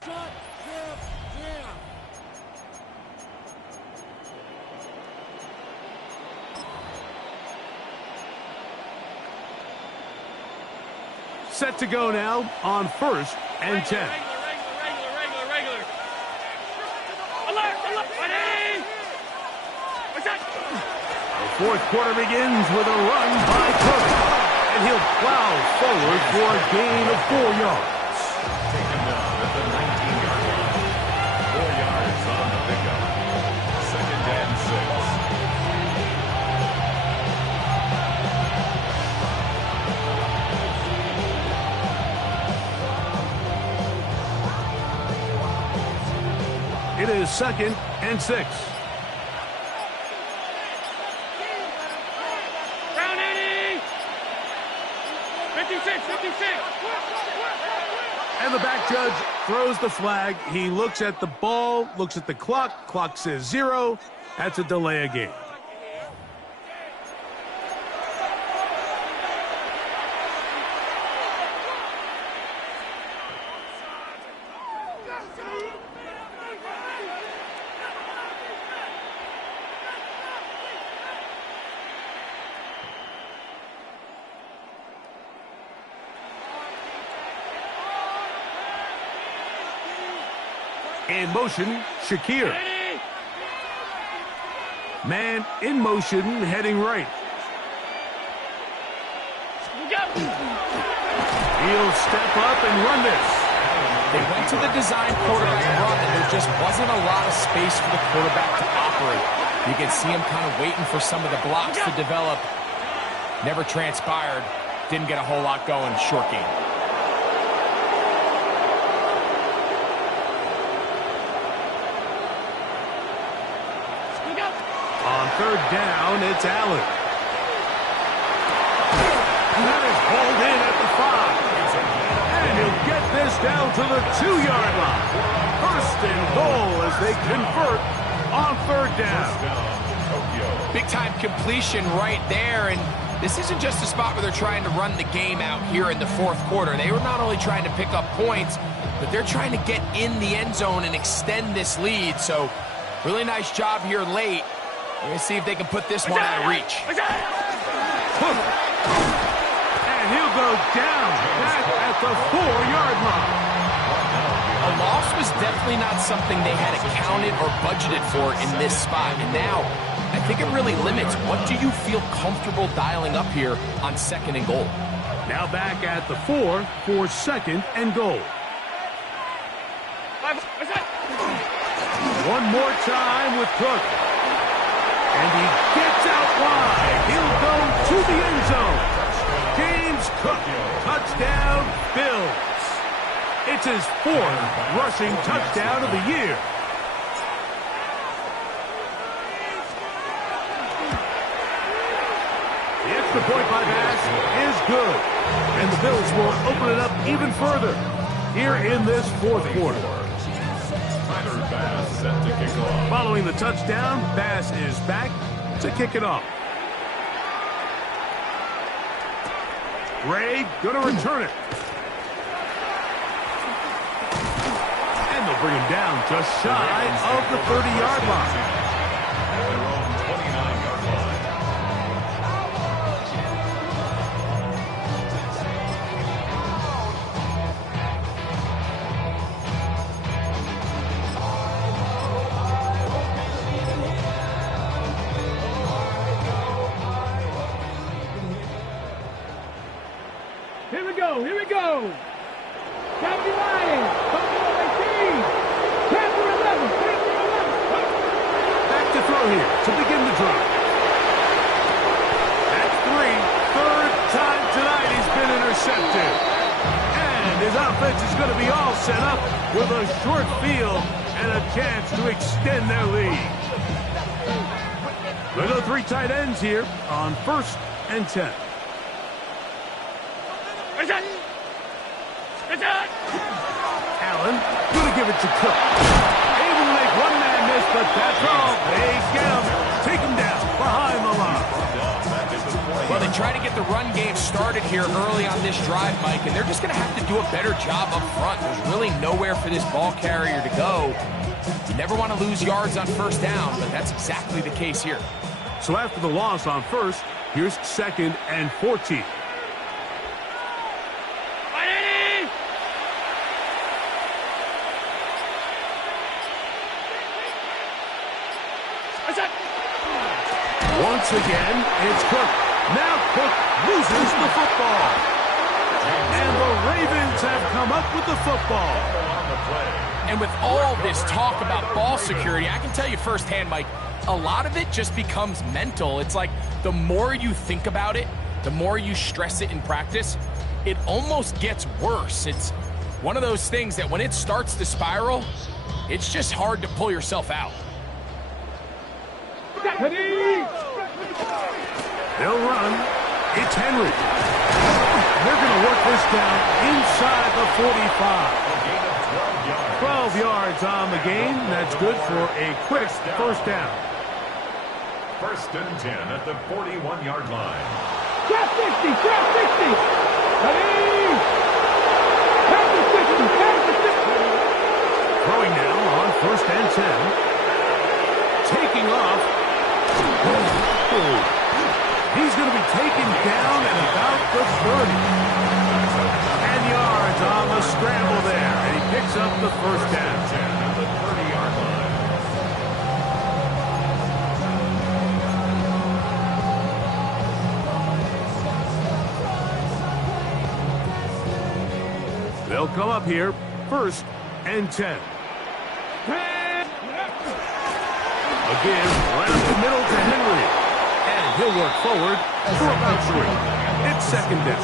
Set to go now on 1st and 10. Regular. Alert! Ready! What's that? The 4th quarter begins with a run by Cook, and he'll plow forward for a gain of 4 yards. Taken down at the 19-yard line. 4 yards on the pickup. 2nd and 6. It is 2nd and 6. Down 80! 56! And the back judge throws the flag. He looks at the ball, looks at the clock. Clock says 0. That's a delay of game. In motion, Shakir. Man in motion, heading right. He'll step up and run this. They went to the design quarterback run, and there just wasn't a lot of space for the quarterback to operate. You can see him kind of waiting for some of the blocks to develop. Never transpired. Didn't get a whole lot going. Short game. On 3rd down, it's Allen. And that is hauled in at the 5. And he'll get this down to the 2-yard line. 1st and goal as they convert on 3rd down. Big-time completion right there, and this isn't just a spot where they're trying to run the game out here in the 4th quarter. They were not only trying to pick up points, but they're trying to get in the end zone and extend this lead. So, really nice job here late. We're going to see if they can put this one out of reach. And he'll go down back at the 4-yard line. A loss was definitely not something they had accounted or budgeted for in this spot. And now, I think it really limits what do you feel comfortable dialing up here on 2nd and goal. Now back at the 4 for 2nd and goal. One more time with Cook. And he gets out wide. He'll go to the end zone. James Cook, touchdown, Bills. It's his 4th rushing touchdown of the year. The extra point by Bass is good. And the Bills will open it up even further here in this 4th quarter. Bass set to kick off. Following the touchdown, Bass is back to kick it off. Ray going to return it. And they'll bring him down just shy of the 30-yard line. At their own 29-yard line. Here we go. Captain Ryan, Buffalo 18. Panther 11. Back to throw here to begin the drive. That's 3rd time tonight he's been intercepted. And his offense is going to be all set up with a short field and a chance to extend their lead. They'll go 3 tight ends here on 1st and 10. Allen going to give it to Cook. Able to make one man miss, but that's all. They get him. Take him down behind the line. Well, they trying to get the run game started here early on this drive, Mike, and they're just going to have to do a better job up front. There's really nowhere for this ball carrier to go. You never want to lose yards on first down, but that's exactly the case here. So after the loss on first, here's 2nd and 14. Once again, it's Cook. Now Cook loses the football. And the Ravens have come up with the football. And with all this talk about ball security, I can tell you firsthand, Mike, a lot of it just becomes mental. It's like the more you think about it, the more you stress it in practice, it almost gets worse. It's one of those things that when it starts to spiral, it's just hard to pull yourself out. They'll run. It's Henry. They're going to work this down inside the 45. 12 yards on the game. That's good for a quick first down. 1st and 10 at the 41-yard line. Trap 60, trap 60. Ready? Trap 60, trap 60. Throwing now on 1st and 10. Taking off. He's going to be taken down at about the 30. 10 yards on the scramble there, and he picks up the first down. 10 at the 30-yard line. They'll come up here, 1st and 10. Again, right up the middle to Henry. And he'll work forward for about 3. It's 2nd down.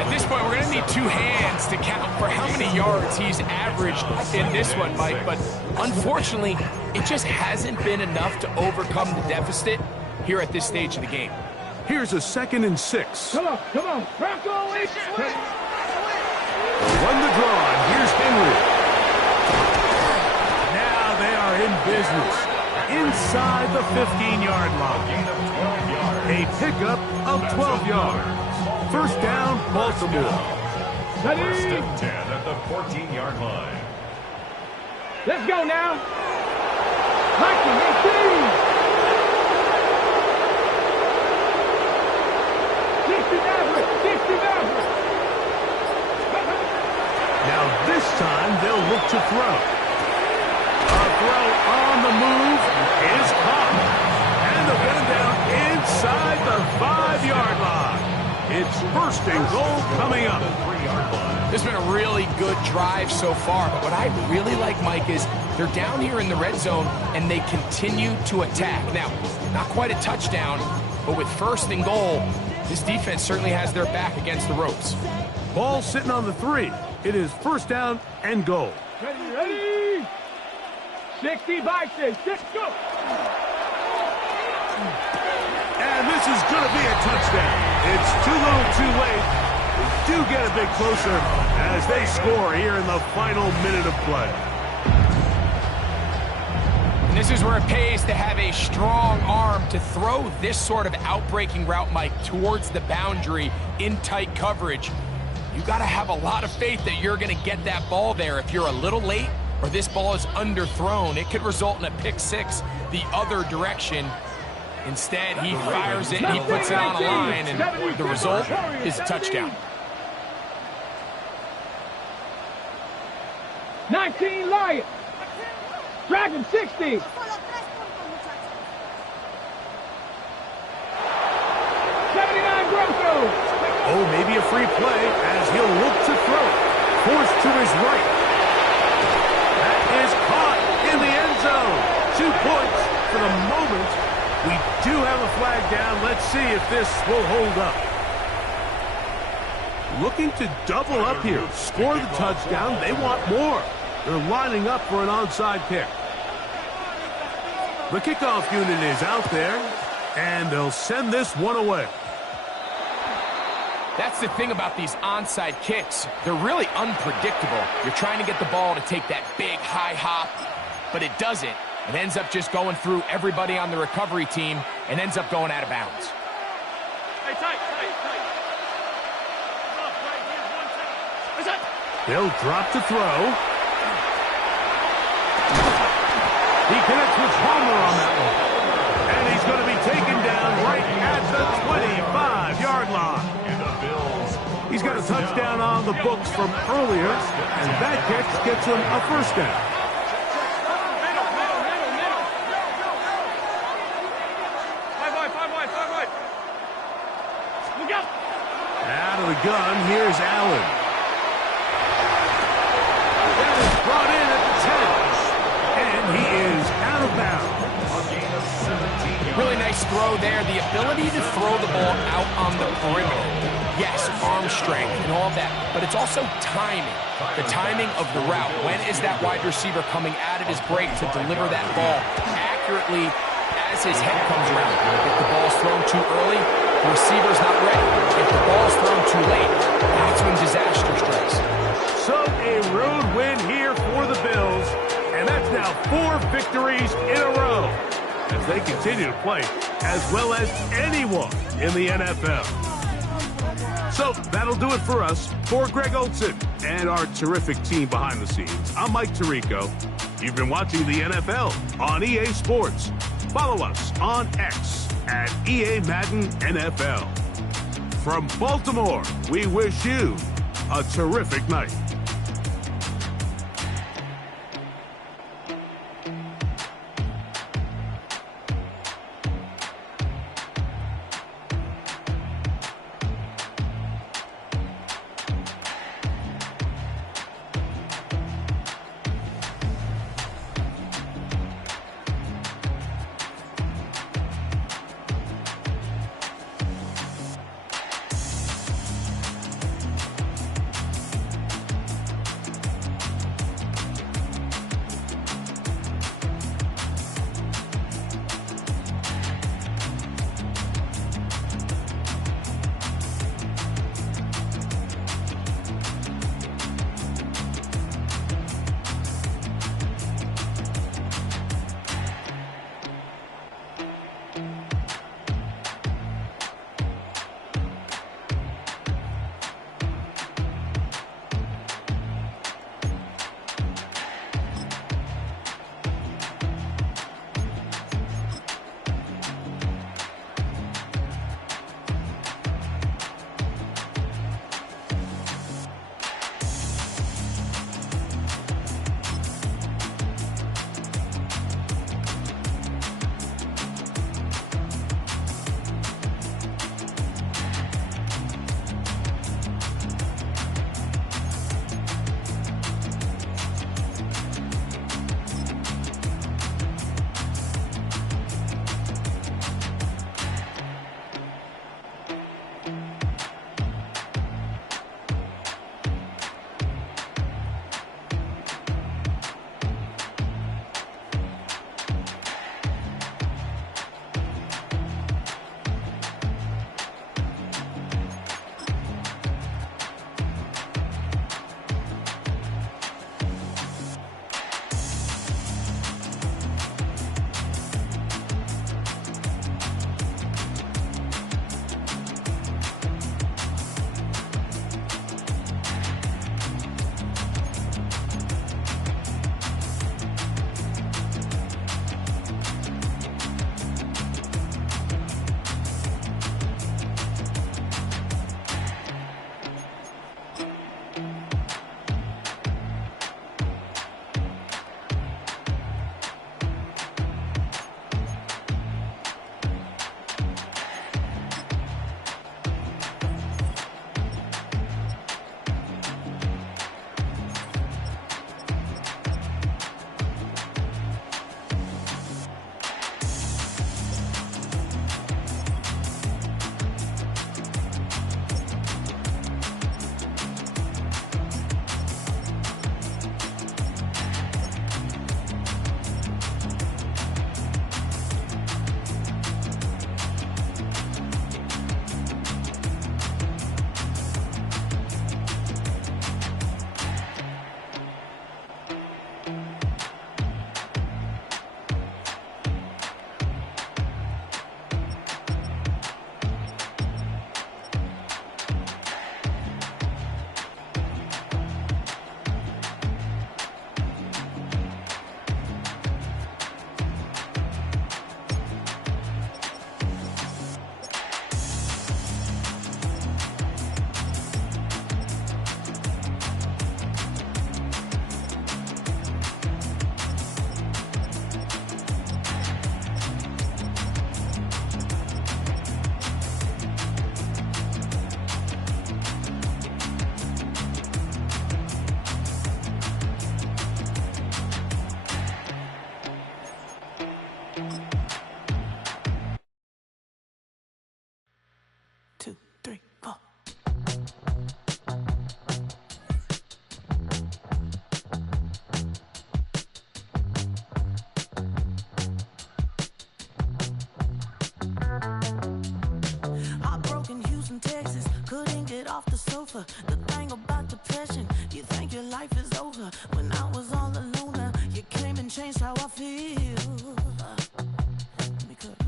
At this point, we're going to need 2 hands to count for how many yards he's averaged in this one, Mike. But unfortunately, it just hasn't been enough to overcome the deficit here at this stage of the game. Here's a 2nd and 6. Come on, come on. Crack all in. Run the draw, and here's Henry. Now they are in business. Inside the 15-yard line. A pickup of 12 yards. First down, Baltimore. 1st and 10 at the 14-yard line. Let's go now. Hiking, 18. 60 average, 60 average. Now this time they'll look to throw. A throw on the move is caught. And they'll get him down inside the 5-yard line. It's 1st and goal coming up. This has been a really good drive so far, but what I really like, Mike, is they're down here in the red zone and they continue to attack. Now, not quite a touchdown, but with 1st and goal, this defense certainly has their back against the ropes. Ball sitting on the 3. It is 1st down and goal. Ready, ready. 60 by 6. Let's go. And this is going to be a touchdown. It's too little too late. They do get a bit closer as they score here in the final minute of play. And this is where it pays to have a strong arm to throw this sort of outbreaking route, Mike, towards the boundary in tight coverage. You got to have a lot of faith that you're going to get that ball there. If you're a little late or this ball is underthrown, it could result in a pick 6 the other direction. Instead, he fires it and he puts it on a line, and the result is a touchdown. 19 Lions. Dragon 60. 79 Broncos. Oh, maybe a free play as he'll look to throw it. Forced to his right. That is caught in the end zone. 2 points for the moment. We do have a flag down. Let's see if this will hold up. Looking to double up here. Score the touchdown. They want more. They're lining up for an onside kick. The kickoff unit is out there, and they'll send this one away. That's the thing about these onside kicks. They're really unpredictable. You're trying to get the ball to take that big high hop, but it doesn't. It ends up just going through everybody on the recovery team and ends up going out of bounds. They'll drop to throw. He connects with Palmer on that one. And he's going to be taken down right at the 25-yard line. He's got a touchdown on the books from earlier, and that catch gets him a first down. Out of the gun, here's Allen. That is brought in at the 10. And he is out of bounds. Really nice throw there. The ability to throw the ball out on the perimeter. Yes, arm strength and all that, but it's also timing. The timing of the route. When is that wide receiver coming out of his break to deliver that ball accurately as his head comes around? If the ball's thrown too early, the receiver's not ready. If the ball's thrown too late, that's when disaster strikes. So a road win here for the Bills, and that's now 4 victories in a row as they continue to play as well as anyone in the NFL. So that'll do it for us. For Greg Olsen and our terrific team behind the scenes, I'm Mike Tirico. You've been watching the NFL on EA Sports. Follow us on X at EA Madden NFL. From Baltimore, we wish you a terrific night. sofa. The thing about depression, you think your life is over. When I was all alone, you came and changed how I feel. Let me cook.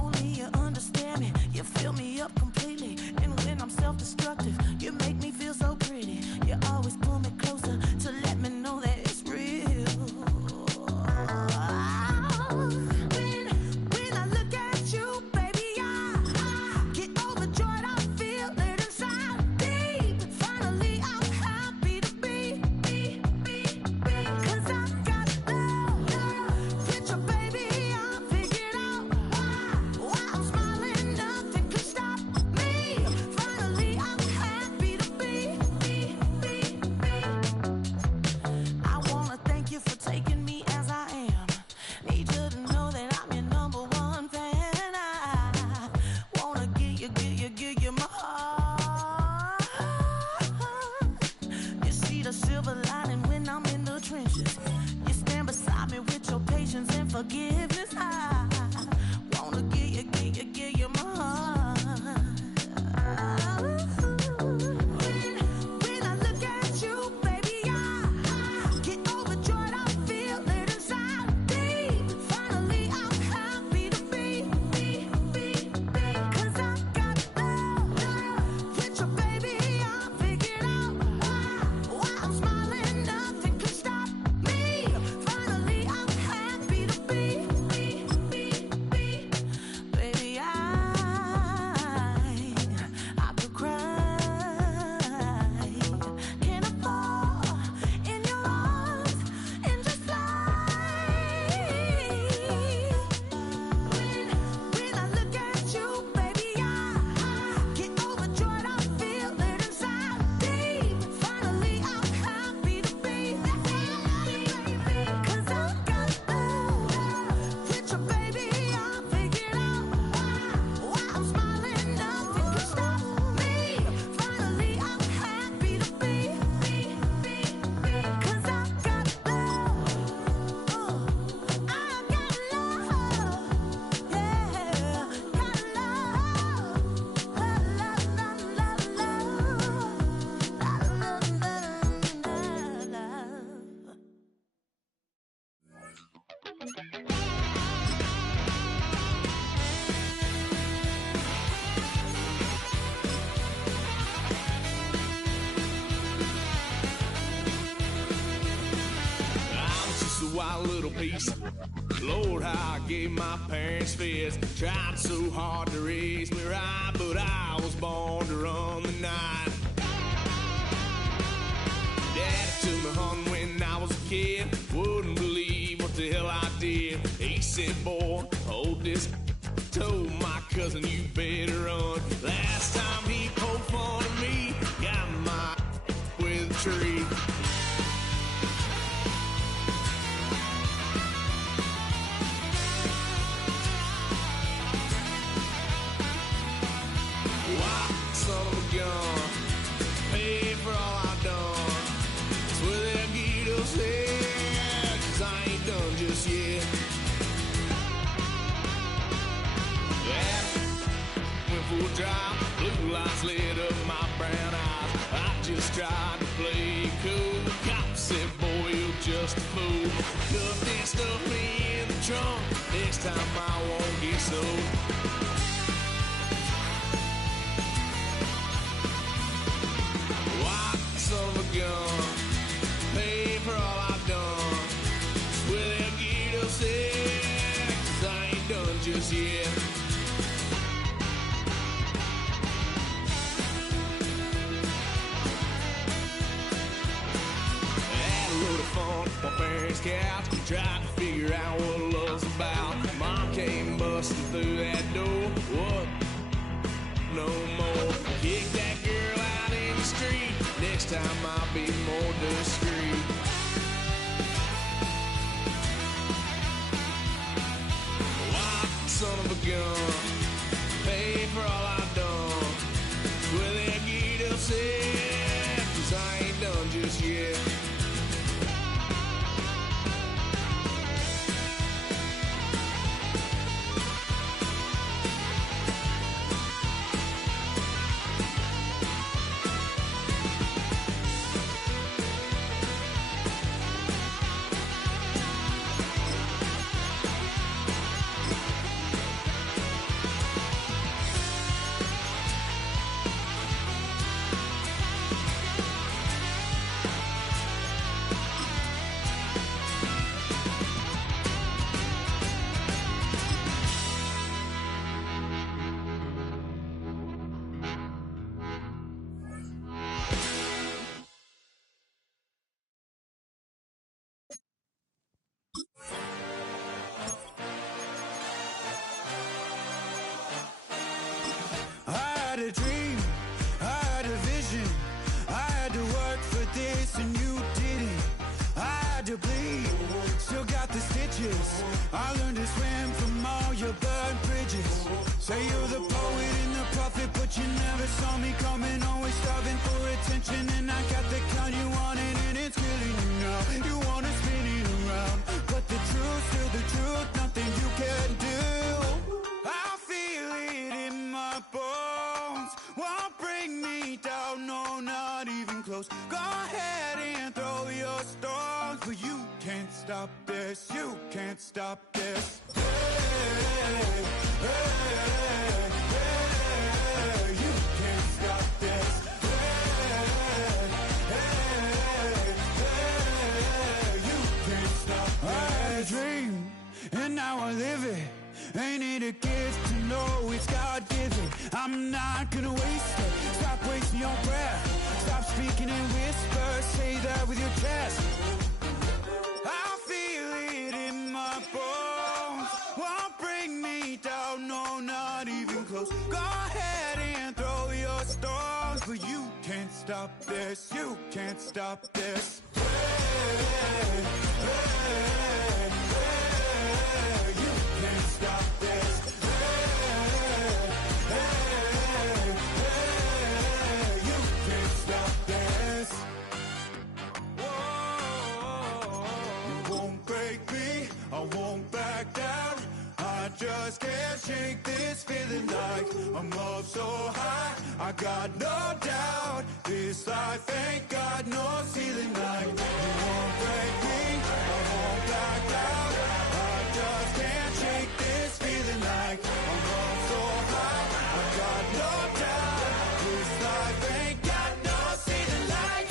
Only you understand me, you fill me up completely. And when I'm self-destructive, you make me feel so pretty. You always pull me closer to let me know that it's real. When I look at you, baby, I get overjoyed. I feel it inside me. Finally, I'm happy to be. 'Cause I got love. Picture, baby, I figured out why I'm smiling. Nothing can stop me. Finally, I'm happy to be. I wanna thank you for taking me as I am. Need you to know that I'm your number one fan. I wanna give you my heart. You see the silver lining when I'm in the trenches. You stand beside me with your patience and forgiveness. I wanna give you my heart. When I look at you, baby, I get overjoyed. I feel it inside me. Finally, I'm happy to be. 'Cause I got love. Picture, baby, I figured out why I'm smiling. Nothing can stop me. Finally, I'm happy to be. Baby, I could cry. Can I fall in your arms and just fly? When I look at you, baby, I get overjoyed. I feel it inside me. Finally, I'm happy to be. 'Cause I got love. Picture, baby, I figured out why I'm smiling. Nothing can stop me. Finally, I'm happy to be. 'Cause I got love. I got love. Yeah, got love. I was just a wild little piece. Lord, how I gave my parents fits. Tried so hard to raise me right, but I was born to run the night. Daddy took me hunting when I was a kid. Wouldn't believe what the hell I did. He said, boy, hold this. Told my cousin, you better run. Last time he poked fun at me, got my with a tree. Why, son of a gun, pay for all I've done. Swear they'll get us here, 'cause I ain't done just yet. Yeah, went for a drive, blue lights lit up my brown eyes. I just tried to play cool. Cop said, boy, you're just a fool. Cuffed and stuffed me in the trunk. Next time I won't get so. Why, son of a gun, pay for all I've done. Swear they'll get us there, 'cause I ain't done just yet. Had a load of fun on my parents' couch, tried to figure out what love's about. Mom came busting through that door. What? No more. Kick that girl out in the street. Next time I'll be more discreet. Why, son of a gun, pay for all I've done. Swear they'll get upset, 'cause I ain't done just yet. Say you're the poet and the prophet, but you never saw me coming. Always starving for attention, and I got the kind you wanted, and it's killing you now. You wanna spin it around, but the truth's still the truth, nothing you can do. I feel it in my bones, won't bring me down, no, not even close. Go ahead and throw your stones, but you can't stop this, you can't stop this. Hey, hey, hey, you can't stop this. Hey, hey, hey, you can't stop this. I had a dream, and now I live it. Ain't it a gift to know it's God-given? I'm not gonna waste it. Stop wasting your breath. Stop speaking in whispers. Say that with your chest. I feel it in my bones, won't bring me down, no, not even close. Go ahead and throw your stones, but you can't stop this, you can't stop this. Hey, hey, hey, you can't stop this. Hey, hey, hey, you can't stop this. You won't break me, I won't back down. I just can't shake this feeling like I'm up so high. I got no doubt, this life ain't got no ceiling like. You won't break me, I won't back down. I just can't shake this feeling like I'm up so high. I got no doubt, this life ain't got no ceiling like.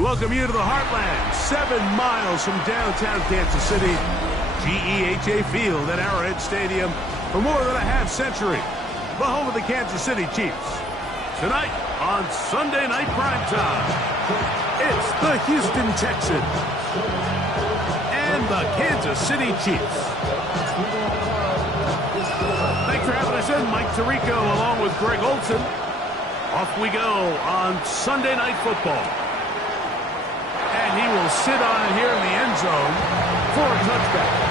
We welcome you to the Heartland, 7 miles from downtown Kansas City. GEHA Field at Arrowhead Stadium for more than a half-century. The home of the Kansas City Chiefs. Tonight on Sunday Night Primetime, it's the Houston Texans and the Kansas City Chiefs. Thanks for having us in. Mike Tirico along with Greg Olson. Off we go on Sunday Night Football. And he will sit on it here in the end zone for a touchback.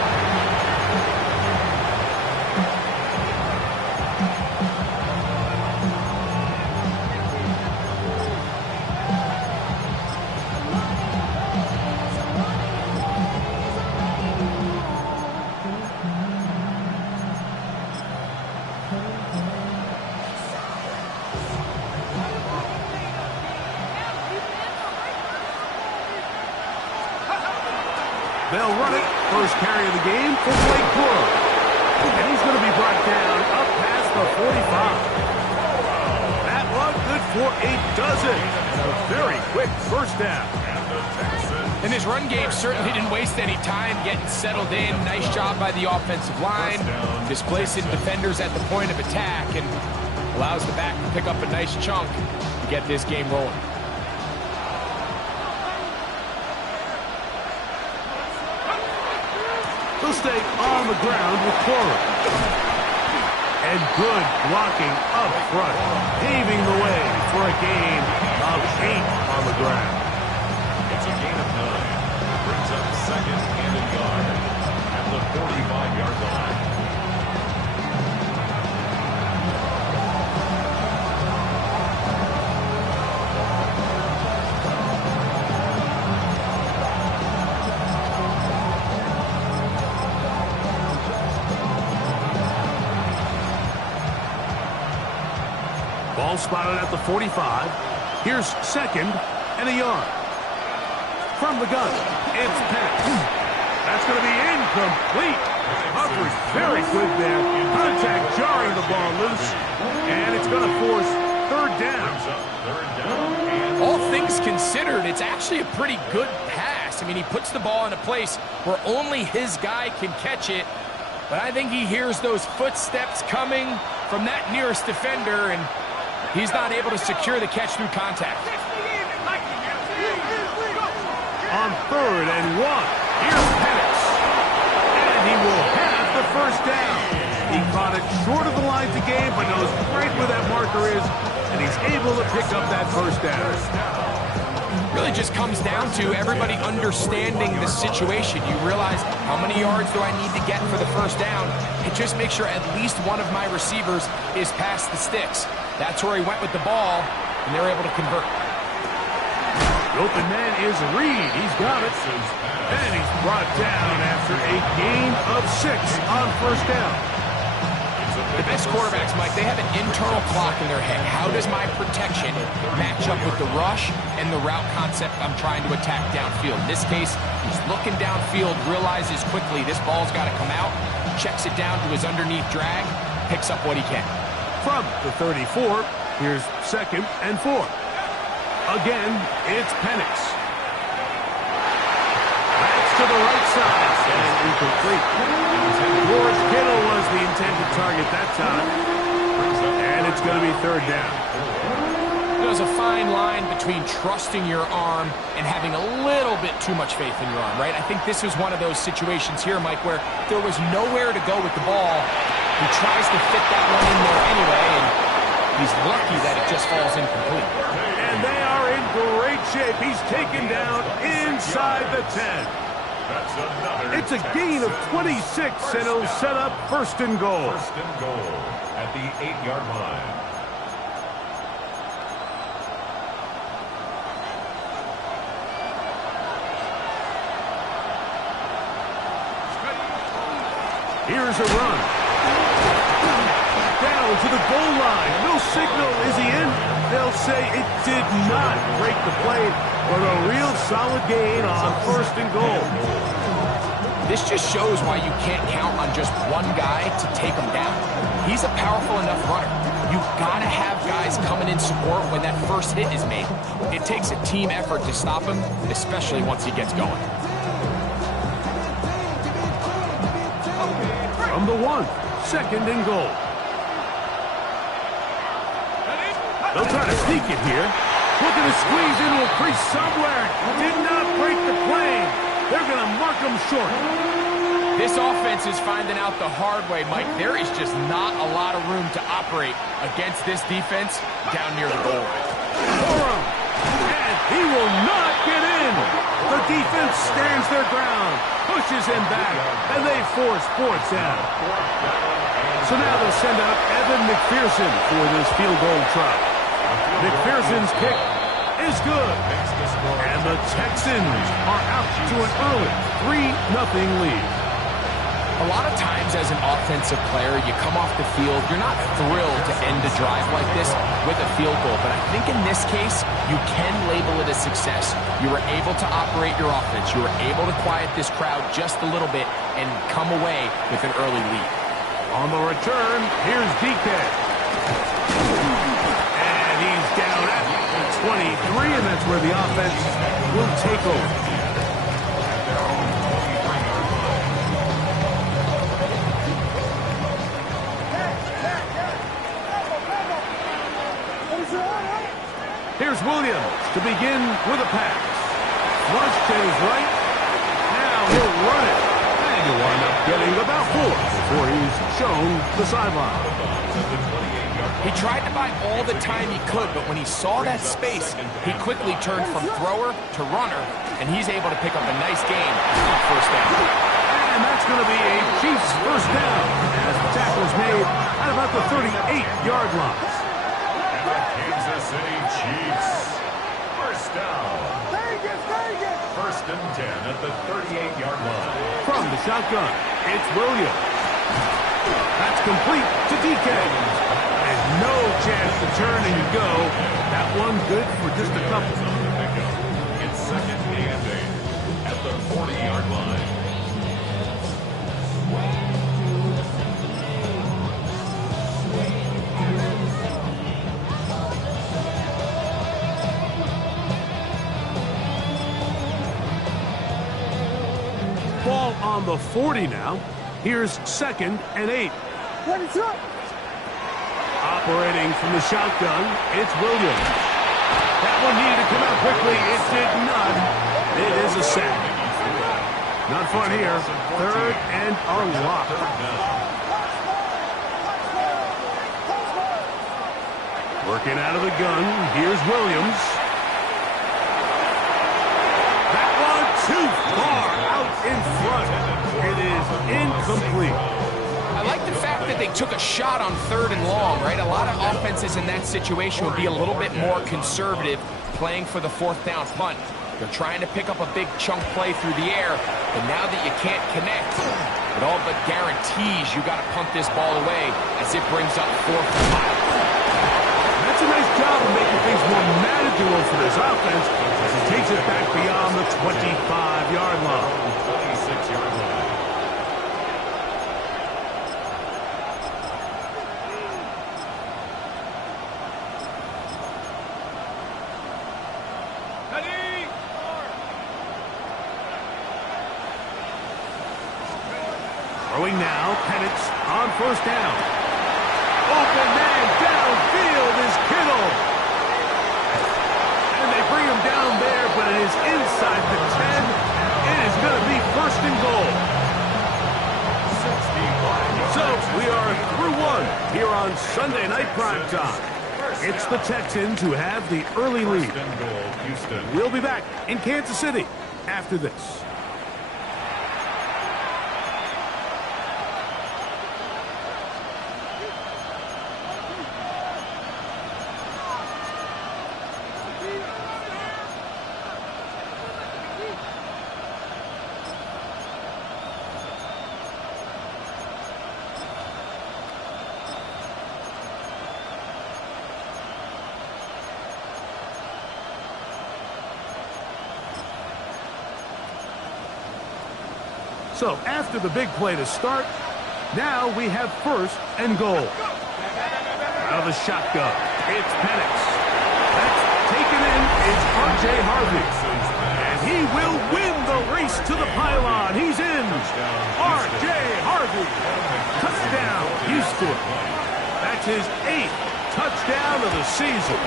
They'll run it. First carry of the game for Blake Corum. And he's going to be brought down up past the 45. That one good for a dozen. And a very quick first down. And his run game certainly didn't waste any time getting settled in. Nice job by the offensive line. Displacing defenders at the point of attack and allows the back to pick up a nice chunk to get this game rolling. They'll stay on the ground with Corum. And good blocking up front, paving the way for a gain of 8 on the ground. It's a gain of 9. Brings up second and a yard at the 45-yard line. Ball spotted at the 45. Here's second and a yard. From the gun, it's Penix. That's going to be incomplete. Coverage very good there. Contact jarring the ball loose. And it's going to force third down. All things considered, it's actually a pretty good pass. I mean, he puts the ball in a place where only his guy can catch it. But I think he hears those footsteps coming from that nearest defender, and he's not able to secure the catch through contact. On third and 1, here's Penix. And he will have the first down. He caught it short of the line to gain, but knows right where that marker is, and he's able to pick up that first down. Really just comes down to everybody understanding the situation. You realize, how many yards do I need to get for the first down? And just make sure at least one of my receivers is past the sticks. That's where he went with the ball, and they were able to convert. The open man is Reed. He's got it. And he's brought down after a gain of 6 on first down. The best quarterbacks, Mike, they have an internal clock in their head. How does my protection match up with the rush and the route concept I'm trying to attack downfield? In this case, he's looking downfield, realizes quickly this ball's got to come out, checks it down to his underneath drag, picks up what he can. From the 34, here's second and 4. Again, it's Penix. That's to the right side and incomplete. George Kittle was the intended target that time. And it's going to be third down. There's a fine line between trusting your arm and having a little bit too much faith in your arm, right? I think this was one of those situations here, Mike, where there was nowhere to go with the ball. He tries to fit that one in there anyway, and he's lucky that it just falls incomplete. And they are in great shape. He's taken down inside the 10. It's a gain of 26, and it'll set up first and goal. First and goal at the 8-yard line. Here's a run. Down to the goal line. No signal. Is he in? They'll say it did not break the play, but a real solid gain on first and goal. This just shows why you can't count on just one guy to take him down. He's a powerful enough runner. you've got to have guys coming in support when that first hit is made. It takes a team effort to stop him, especially once he gets going. From the 1, 2nd and goal. They'll try to sneak it here. Looking to squeeze into a crease somewhere. Did not break the plane. They're going to mark him short. This offense is finding out the hard way, Mike. There is just not a lot of room to operate against this defense down near the goal line. Corum, and he will not get in. The defense stands their ground, pushes him back, and they force fourth down. So now they'll send out Evan McPherson for this field goal try. McPherson's kick is good. And the Texans are out to an early 3-0 lead. A lot of times as an offensive player, you come off the field, you're not thrilled to end a drive like this with a field goal. But I think in this case, you can label it a success. You were able to operate your offense. You were able to quiet this crowd just a little bit and come away with an early lead. On the return, here's DK. And he's down at 23, and that's where the offense will take over. Here's Williams to begin with a pass. Flush to his right. Now he'll run it. And he'll wind up getting about 4 before he's shown the sideline. He tried to buy all the time he could, but when he saw that space, he quickly turned from thrower to runner, and he's able to pick up a nice gain on first down. And that's going to be a Chiefs first down as the tackle is made at about the 38-yard line. Kansas City Chiefs. First down. First and 10 at the 38-yard line. From the shotgun, it's Williams. That's complete to DK. And no chance to turn and go. That one good for just a couple. It's 2nd and 8 at the 40-yard line. Ball on the 40 now. Here's 2nd and 8. Operating from the shotgun, it's Williams. That one needed to come out quickly. It did not. It is a sack. Not fun here. 3rd and a lot. Working out of the gun. Here's Williams. That one too far out in front. It is incomplete. I like the fact that they took a shot on 3rd and long, right? A lot of offenses in that situation would be a little bit more conservative playing for the 4th down punt. They're trying to pick up a big chunk play through the air, but now that you can't connect, it all but guarantees you got to punt this ball away as it brings up 4th and mile. That's a nice job of making things more manageable for this offense as he takes it back beyond the 25-yard line. 26-yard line. Throwing now, Penix on first down. Open man downfield is Kittle. And they bring him down there, but it is inside the 10. It is going to be 1st and goal. So we are through 1 here on Sunday Night Primetime. It's the Texans who have the early lead. We'll be back in Kansas City after this. So after the big play to start, now we have 1st and goal. Out of the shotgun, it's Penix. That's taken in is R.J. Harvey. And he will win the race to the pylon. He's in. R.J. Harvey. Touchdown, Houston. That's his 8th touchdown of the season.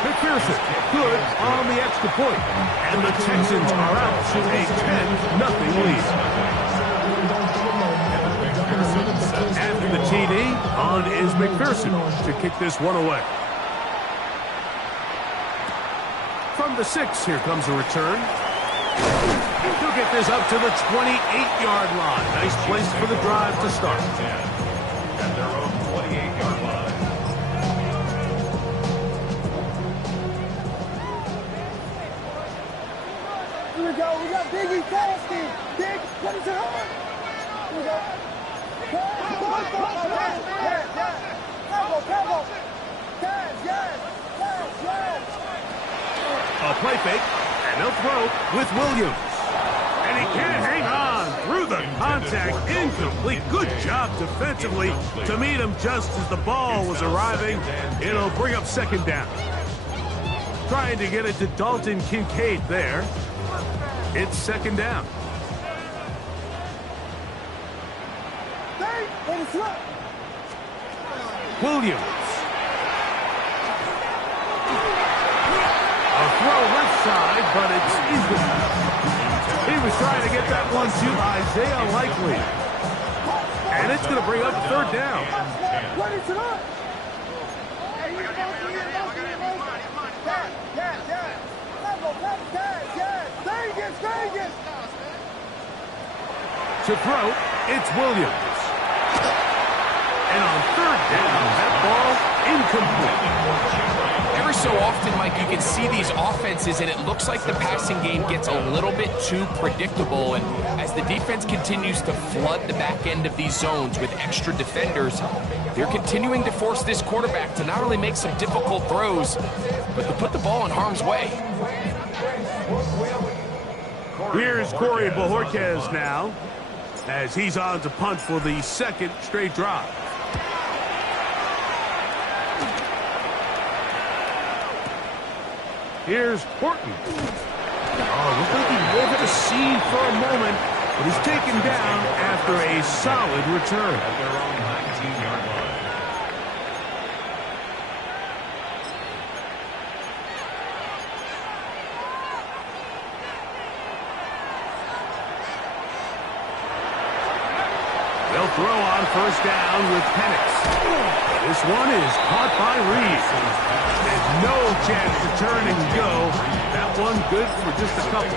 McPherson, good on the extra point. And the Texans are out to a 10-0 lead. After the TD, on is McPherson to kick this one away. From the 6, here comes a return. He'll get this up to the 28-yard line. Nice place for the drive to start. At their own 28-yard line. Here we go. We got Biggie Tasty. Big, what is it on? Here we go. A play fake, and they'll throw with Williams. And he can't hang on through the contact. Incomplete. Good job defensively to meet him just as the ball was arriving. It'll bring up second down. Trying to get it to Dalton Kincaid there. It's second down. Williams. A throw left side, but it's incomplete. He was trying to get that one to Isaiah Likely. And it's going to bring up third down. To throw, it's Williams. And on third down, that ball incomplete. Every so often, Mike, you can see these offenses, and it looks like the passing game gets a little bit too predictable. And as the defense continues to flood the back end of these zones with extra defenders, they're continuing to force this quarterback to not only make some difficult throws, but to put the ball in harm's way. Here's Corey Bojorquez now, as he's on to punt for the second straight drive. Here's Horton. Oh, looks like he woke at the scene for a moment, but he's taken down after a solid return. At their own 19-yard line. They'll throw on first down with Penix. This one is caught by Reed. And no chance to turn and go. That one good for just a couple.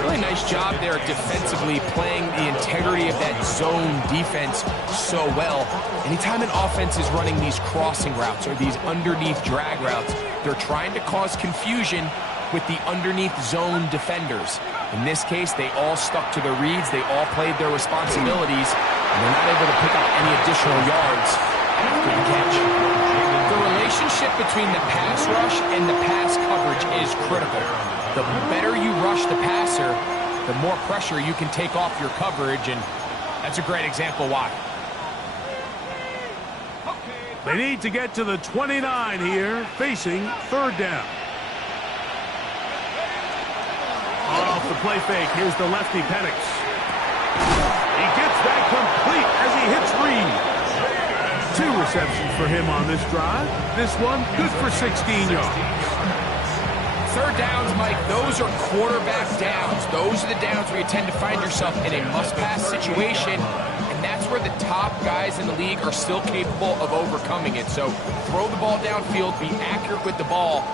Really nice job there defensively, playing the integrity of that zone defense so well. Anytime an offense is running these crossing routes or these underneath drag routes, they're trying to cause confusion with the underneath zone defenders. In this case, they all stuck to their reads, they all played their responsibilities, and they're not able to pick up any additional yards after the catch. The relationship between the pass rush and the pass coverage is critical. The better you rush the passer, the more pressure you can take off your coverage, and that's a great example why. They need to get to the 29 here, facing third down. Off the play fake, here's the lefty Penix. He gets that complete as he hits Reed. 2 receptions for him on this drive. This one good for 16 yards. Third downs, Mike, those are quarterback downs. Those are the downs where you tend to find yourself in a must-pass situation, and that's where the top guys in the league are still capable of overcoming it. So throw the ball downfield, be accurate with the ball.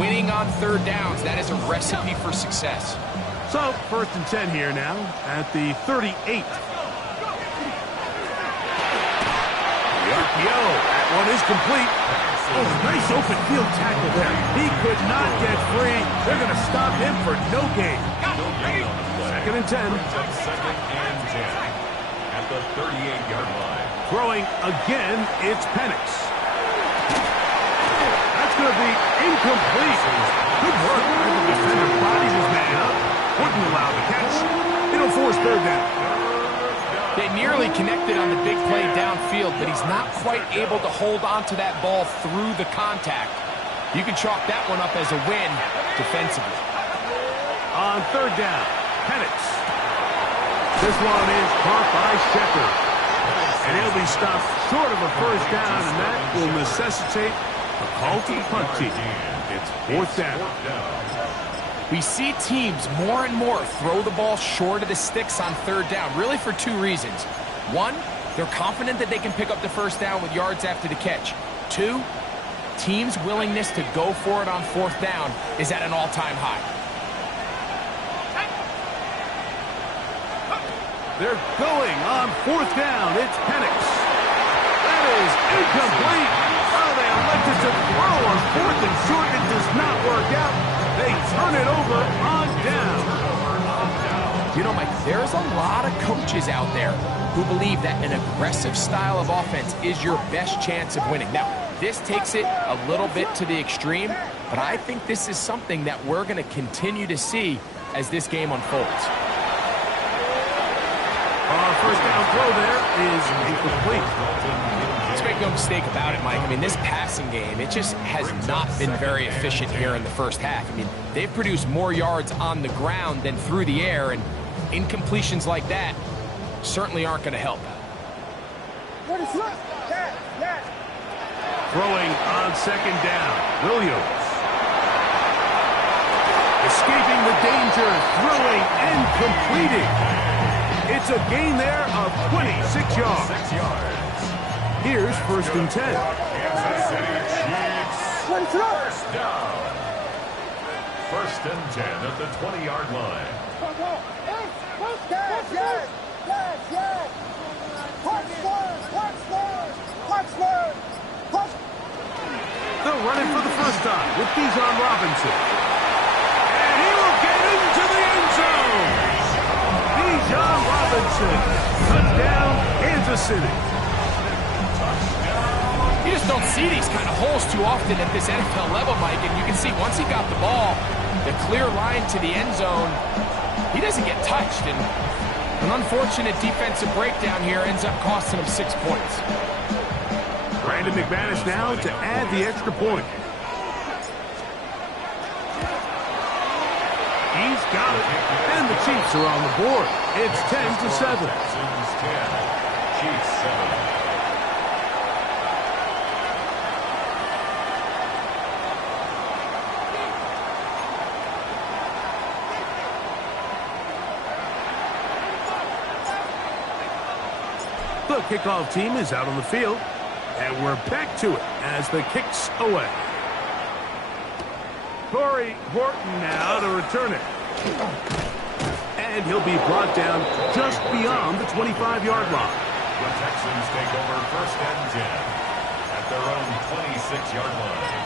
Winning on third downs, that is a recipe for success. So, first and 10 here now at the 38. The RPO, that one is complete. Oh, nice open field tackle there. He could not get free. They're going to stop him for no gain. Second and 10. Second and 10 at the 38-yard line. Throwing again, it's Penix. That's going to be incomplete. Good work. The defender bodies his man up. Wouldn't allow the catch. It'll force third down. They nearly connected on the big play downfield, but he's not quite able to hold on to that ball through the contact. You can chalk that one up as a win defensively. On third down, Penix. This one is caught by Shepard. And he'll be stopped short of a first down, and that will necessitate a call to the punt team. It's fourth down. We see teams more and more throw the ball short of the sticks on third down, really for two reasons. One, they're confident that they can pick up the first down with yards after the catch. Two, teams' willingness to go for it on fourth down is at an all-time high. They're going on fourth down. It's Penix. That is incomplete. Oh, they elected to throw on fourth and short. It does not work out. They turn it over on down. You know, Mike, there's a lot of coaches out there who believe that an aggressive style of offense is your best chance of winning. Now, this takes it a little bit to the extreme, but I think this is something that we're going to continue to see as this game unfolds. First down throw there is incomplete. Let's make no mistake about it, Mike. I mean, this passing game, it just has not been very efficient here in the first half. I mean, they've produced more yards on the ground than through the air, and incompletions like that certainly aren't going to help. Throwing on second down, Williams. Escaping the danger, throwing and completing. It's a gain there of 26 yards. Here's first and 10. Kansas City Chiefs. First down. First and 10 at the 20-yard line. They're running for the first time with Bijan Robinson. And he will get into the end zone. Bijan Robinson. Touchdown, Kansas City. You just don't see these kind of holes too often at this NFL level, Mike. And you can see once he got the ball, the clear line to the end zone, he doesn't get touched. And an unfortunate defensive breakdown here ends up costing him 6 points. Brandon McManus now to add the extra point. He's got it. And the Chiefs are on the board. It's 10-7. Texans 10, Chiefs 7. The kickoff team is out on the field, and we're back to it as the kick's away. Corey Horton now to return it. And he'll be brought down just beyond the 25-yard line. The Texans take over first and 10 at their own 26-yard line.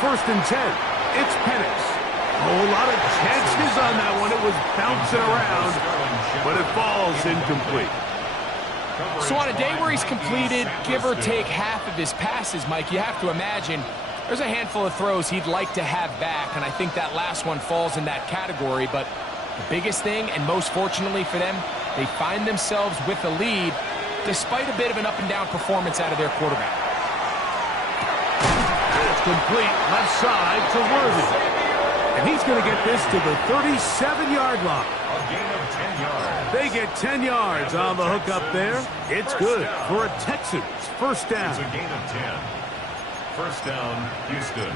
First and 10. It's Penix. A whole lot of chances on that one. It was bouncing around, but it falls incomplete. So on a day where he's completed, give or take half of his passes, Mike, you have to imagine there's a handful of throws he'd like to have back, and I think that last one falls in that category. But the biggest thing, and most fortunately for them, they find themselves with the lead despite a bit of an up-and-down performance out of their quarterback. Complete left side to Worthy. And he's going to get this to the 37-yard line. A gain of 10 yards. They get 10 yards on the hook up there. It's good for a Texans first down. It's a gain of 10. First down, Houston.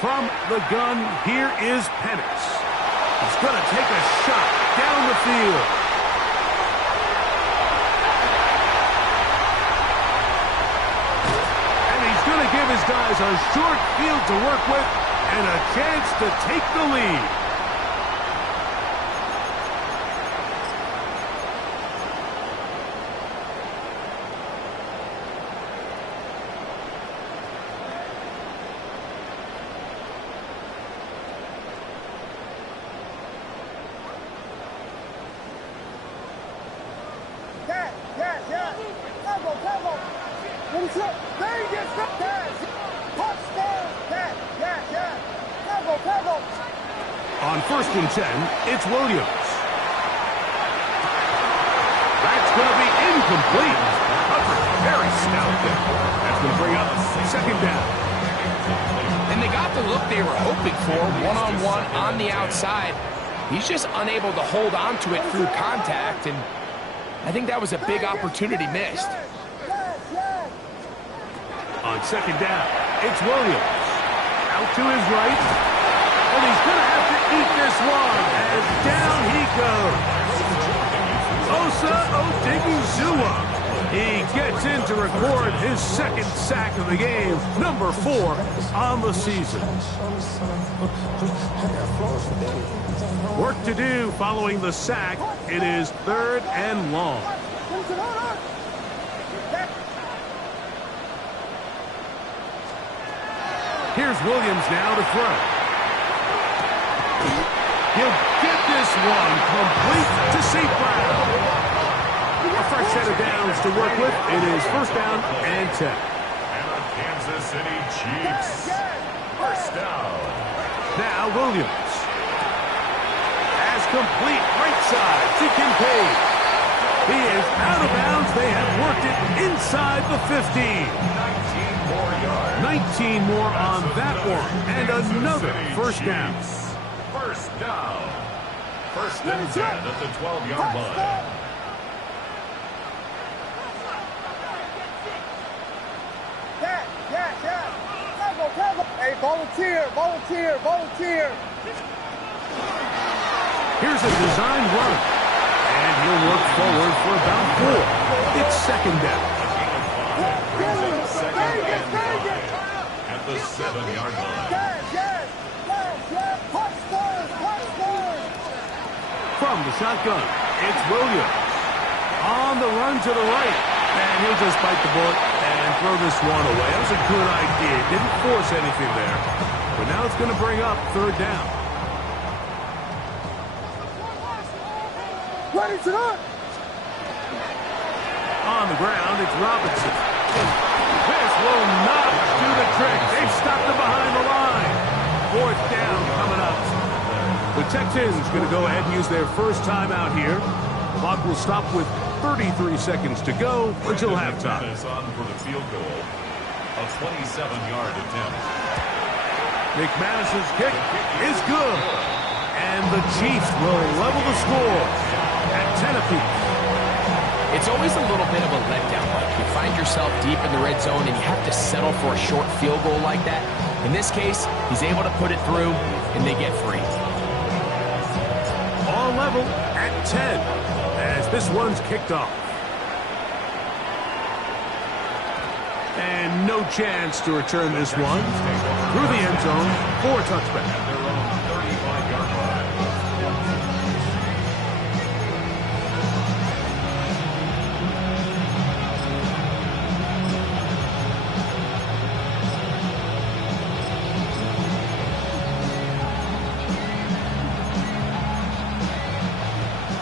From the gun, here is Penix. He's going to take a shot down the field. guys a short field to work with and a chance to take the lead. On 1st and 10, it's Williams. That's going to be incomplete. Very stout there. That's going to bring up 2nd down. And they got the look they were hoping for, one-on-one on the outside. He's just unable to hold on to it through contact, and I think that was a big opportunity missed. On 2nd down, it's Williams. Out to his right. And he's going to have to eat this one as down he goes. Osa Odighizuwa. He gets in to record his 2nd sack of the game, number 4 on the season. Work to do following the sack. It is 3rd and long. Here's Williams now to throw. He'll get this one complete to St. Brown. A fresh set of downs to work with. It is 1st down and 10. And the Kansas City Chiefs. 1st down. Now Williams. Has complete right side to Kincaid. He is out of bounds. They have worked it inside the 15. 19 more yards. 19 more on that one. And another 1st down. 1st down. 1st and 10 at the 12-yard line. Hey, volunteer. Here's a design run. And he'll work forward for about 4. It's 2nd down. At the 7-yard line. From the shotgun, it's Williams. On the run to the right. And he'll just bite the bullet and throw this one away. That was a good idea. Didn't force anything there. But now it's going to bring up 3rd down. On the ground, it's Robinson. This will not do the trick. They've stopped him behind the line. 4th down coming up. The Texans going to go ahead and use their first timeout here. The clock will stop with 33 seconds to go until halftime. Is on for the field goal. A 27-yard attempt. McManus's kick is good. And the Chiefs will level the score at 10 apiece. It's always a little bit of a letdown. Like you find yourself deep in the red zone and you have to settle for a short field goal like that. In this case, he's able to put it through and they get free. All level at 10 as this one's kicked off. And no chance to return this one through the end zone for a touchback. At their own 35-yard line.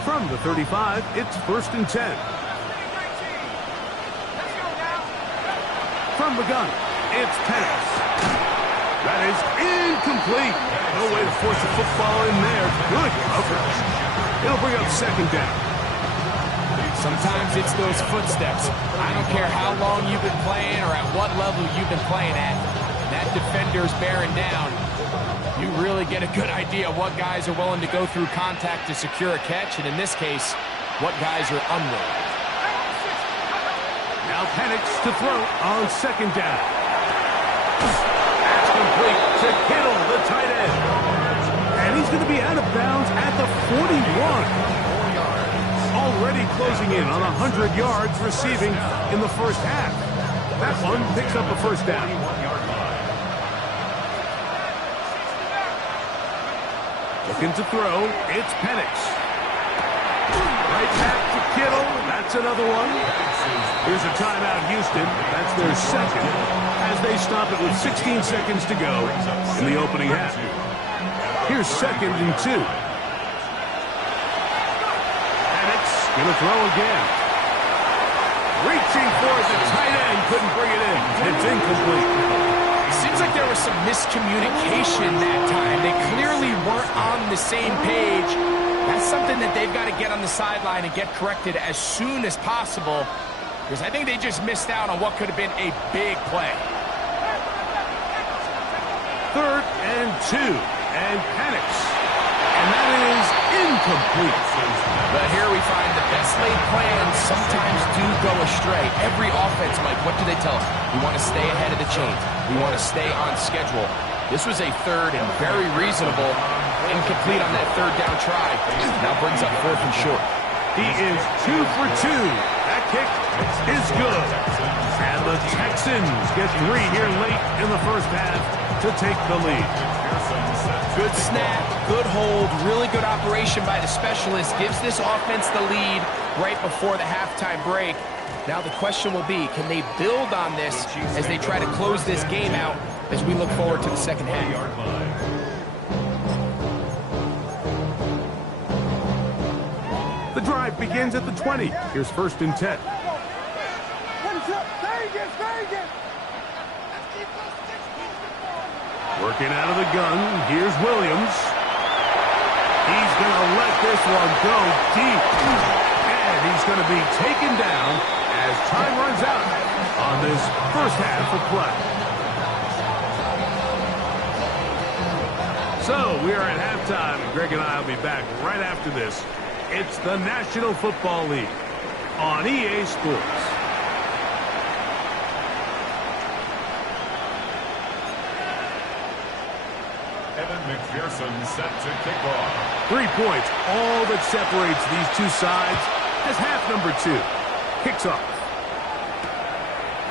From the 35, it's 1st and 10. From the gun, it's Penix. That is incomplete. No way to force the football in there. Good coverage. It'll bring up 2nd down. Sometimes it's those footsteps. I don't care how long you've been playing or at what level you've been playing at. That defender's bearing down. You really get a good idea of what guys are willing to go through contact to secure a catch, and in this case, what guys are unwilling. Now Penix to throw on 2nd down. That's complete to Kittle, the tight end. And he's going to be out of bounds at the 41. Already closing in on 100 yards receiving in the first half. That one picks up a 1st down. Looking to throw. It's Penix. Right back to Kittle. That's another one. Here's a timeout, Houston. That's their second, as they stop it with 16 seconds to go in the opening half. Here's 2nd and 2. Penix going to throw again. Reaching for it, the tight end couldn't bring it in. It's incomplete. Seems like there was some miscommunication that time. They clearly weren't on the same page. That's something that they've got to get on the sideline and get corrected as soon as possible, because I think they just missed out on what could have been a big play. 3rd and 2, and Penix. And that is incomplete. But here we find the best laid plans sometimes do go astray. Every offense, Mike, what do they tell us? We want to stay ahead of the chains. We want to stay on schedule. This was a 3rd and very reasonable. Incomplete on that 3rd down try. Now brings up 4th and short. He is 2 for 2. That kick is good. And the Texans get 3 here late in the first half to take the lead. Good snap, good hold, really good operation by the specialist. Gives this offense the lead right before the halftime break. Now the question will be, can they build on this as they try to close this game out as we look forward to the second half? The drive begins at the 20. Here's 1st and 10. Working out of the gun, here's Williams. He's going to let this one go deep. And he's going to be taken down as time runs out on this first half of play. So we are at halftime, and Greg and I will be back right after this. It's the National Football League on EA Sports. Evan McPherson set to kick off. 3 points, all that separates these two sides as half number 2 kicks off.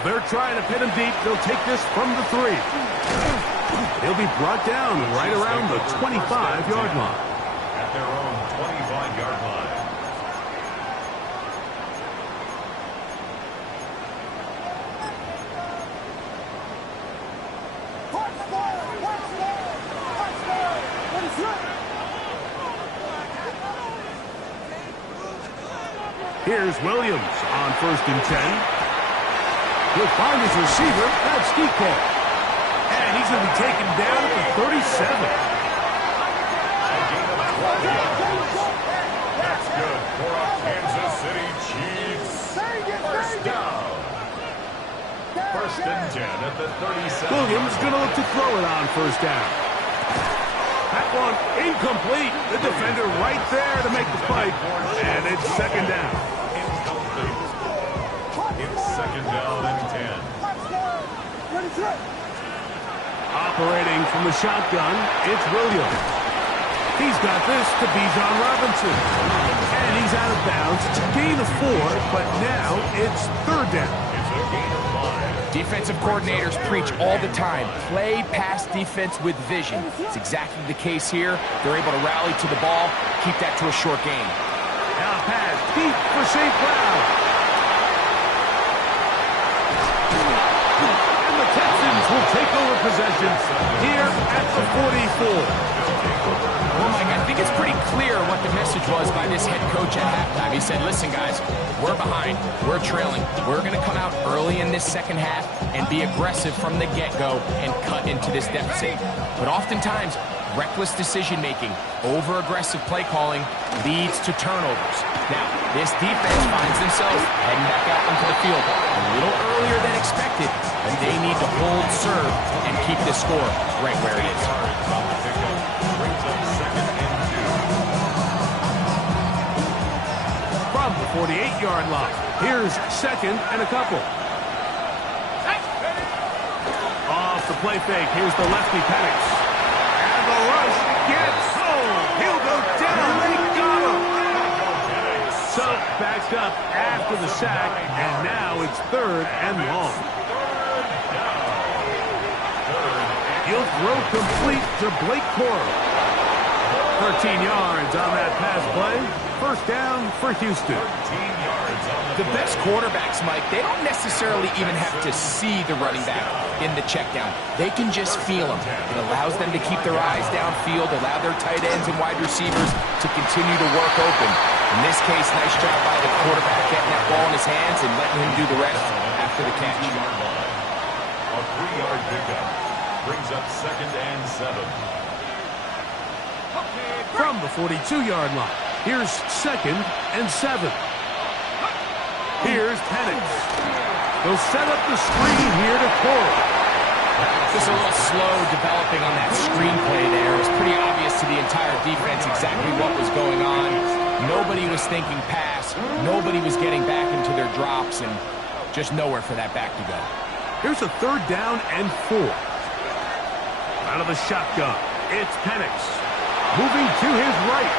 They're trying to pin him deep. They'll take this from the 3. He'll be brought down right around the 25-yard line. At their own 25-yard line. Here's Williams on 1st and 10. He'll find his receiver. That's Kiko. And he's going to be taken down at the 37. That's good for a Kansas City Chiefs. First down. 1st and 10 at the 37. Williams going to look to throw it on 1st down. That one incomplete. The defender right there to make the fight. And it's 2nd down. Incomplete. It's 2nd down and 10. Operating from the shotgun, it's Williams. He's got this to Bijan Robinson. And he's out of bounds. It's a gain of 4, but now it's 3rd down. It's a gain of 5. Defensive coordinators preach all the time, play pass defense with vision. It's exactly the case here. They're able to rally to the ball, keep that to a short game. Now a pass deep for St. Cloud. And the Texans will take over possession here at the 44. Well, Mike, I think it's pretty clear what the message was by this head coach at halftime. He said, listen, guys, we're behind. We're trailing. We're going to come out early in this second half and be aggressive from the get-go and cut into this deficit. But oftentimes, reckless decision-making, over-aggressive play calling leads to turnovers. Now, this defense finds themselves heading back out onto the field a little earlier than expected, but they need to hold serve and keep this score right where it is. From the 48-yard line, here's 2nd and a couple. Off the play fake, here's the lefty Penix. And the rush gets home. He'll go down. They got him. So backed up after the sack, and now it's 3rd and long. He'll throw complete to Blake Corum. 13 yards on that pass play. First down for Houston. The best quarterbacks, Mike, they don't necessarily even have to see the running back in the check down. They can just feel him. It allows them to keep their eyes downfield, allow their tight ends and wide receivers to continue to work open. In this case, nice job by the quarterback getting that ball in his hands and letting him do the rest after the catch. A 3-yard pickup brings up 2nd and 7. From the 42-yard line, here's 2nd and 7. Here's Penix. They'll set up the screen here to Corey. Just a little slow developing on that screenplay there. It was pretty obvious to the entire defense exactly what was going on. Nobody was thinking pass. Nobody was getting back into their drops, and just nowhere for that back to go. Here's a 3rd down and 4. Out of the shotgun, it's Penix. Moving to his right.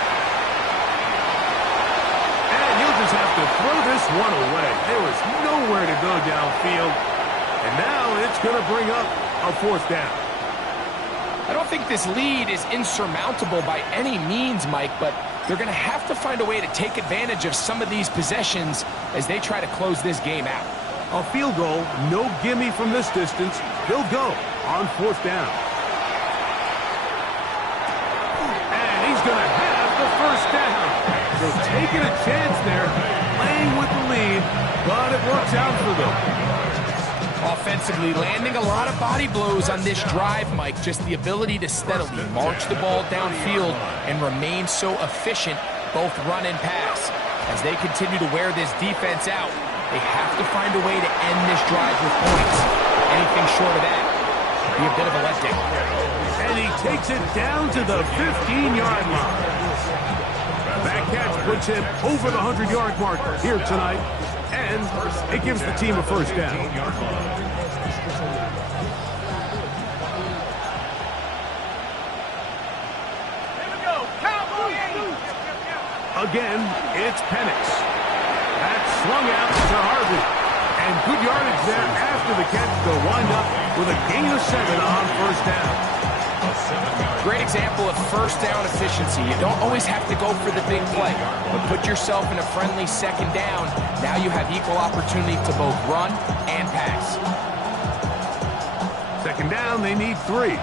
And he'll just have to throw this one away. There was nowhere to go downfield. And now it's going to bring up a 4th down. I don't think this lead is insurmountable by any means, Mike, but they're going to have to find a way to take advantage of some of these possessions as they try to close this game out. A field goal, no gimme from this distance. He'll go on 4th down. And he's going to have the 1st down. So taking a chance there, playing with the lead, but it works out for them. Offensively, landing a lot of body blows on this drive, Mike. Just the ability to steadily march the ball downfield and remain so efficient, both run and pass. As they continue to wear this defense out, they have to find a way to end this drive with points. Anything short of that would be a bit of a letdown. And he takes it down to the 15-yard line. That catch puts him over the 100-yard mark here tonight. And it gives the team a 1st down. Again, it's Penix. That's swung out to Harvey. And good yardage there after the catch to wind up with a gain of 7 on 1st down. Great example of 1st down efficiency. You don't always have to go for the big play, but put yourself in a friendly 2nd down. Now you have equal opportunity to both run and pass. 2nd down, they need 3.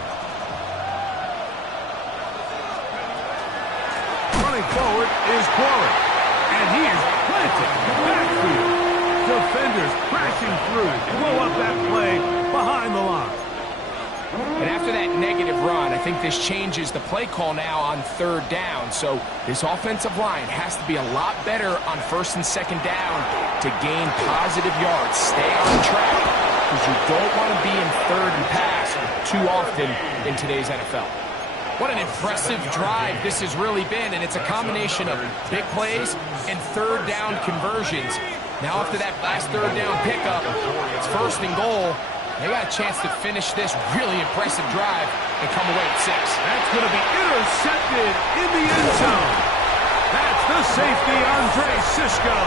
Running forward is Corey. And he is planted backfield. Defenders crashing through to blow up that play behind the line. And after that negative run, I think this changes the play call now on 3rd down. So this offensive line has to be a lot better on 1st and 2nd down to gain positive yards. Stay on track, because you don't want to be in 3rd and pass too often in today's NFL. What an impressive drive this has really been, and it's a combination of big plays and 3rd down conversions. Now after that last 3rd down pickup, it's 1st and goal. They got a chance to finish this really impressive drive and come away with 6. That's going to be intercepted in the end zone. That's the safety, Andre Cisco.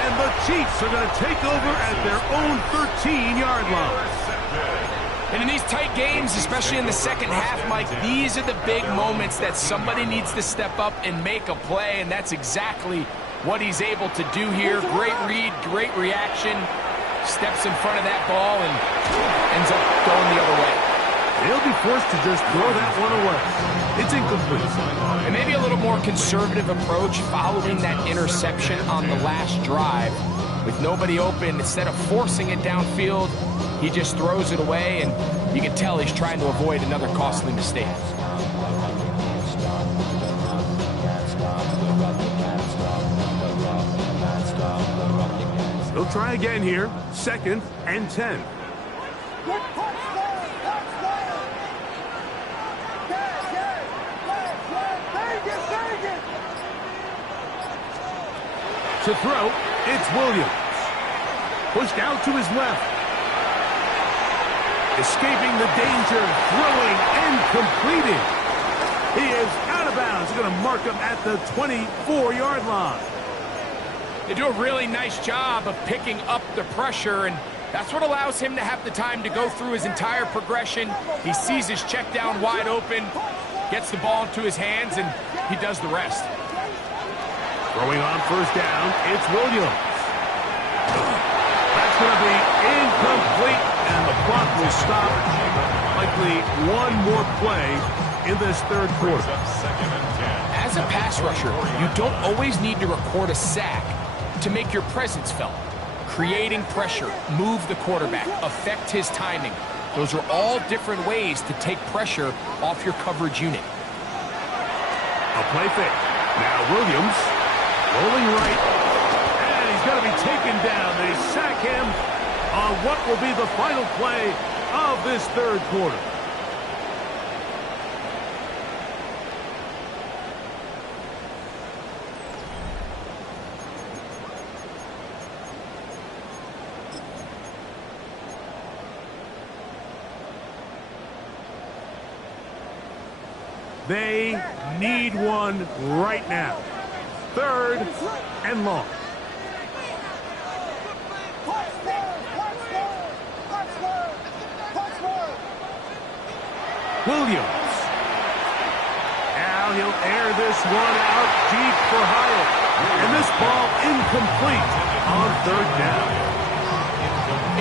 And the Chiefs are going to take over at their own 13-yard line. And in these tight games, especially in the 2nd half, Mike, these are the big moments that somebody needs to step up and make a play, and that's exactly what he's able to do here. Great read, great reaction. Steps in front of that ball and ends up going the other way. They'll be forced to just throw that one away. It's incomplete. And maybe a little more conservative approach following that interception on the last drive. With nobody open, instead of forcing it downfield, he just throws it away, and you can tell he's trying to avoid another costly mistake. They'll try again here. 2nd and 10. To throw, it's Williams. Pushed out to his left. Escaping the danger, throwing and completing. He is out of bounds. Going to mark him at the 24-yard line. They do a really nice job of picking up the pressure, and that's what allows him to have the time to go through his entire progression. He sees his check down wide open, Gets the ball into his hands, and he does the rest. Throwing on first down, it's Williams. That's going to be incomplete, and the clock will stop. Likely one more play in this third quarter. As a pass rusher, you don't always need to record a sack to make your presence felt. Creating pressure, move the quarterback, affect his timing. Those are all different ways to take pressure off your coverage unit. A play fake. Now Williams rolling right, and he's going to be taken down. They sack him on what will be the final play of this third quarter. They need one right now. Third and long. Williams. Now he'll air this one out deep for Hyatt. And this ball incomplete on third down.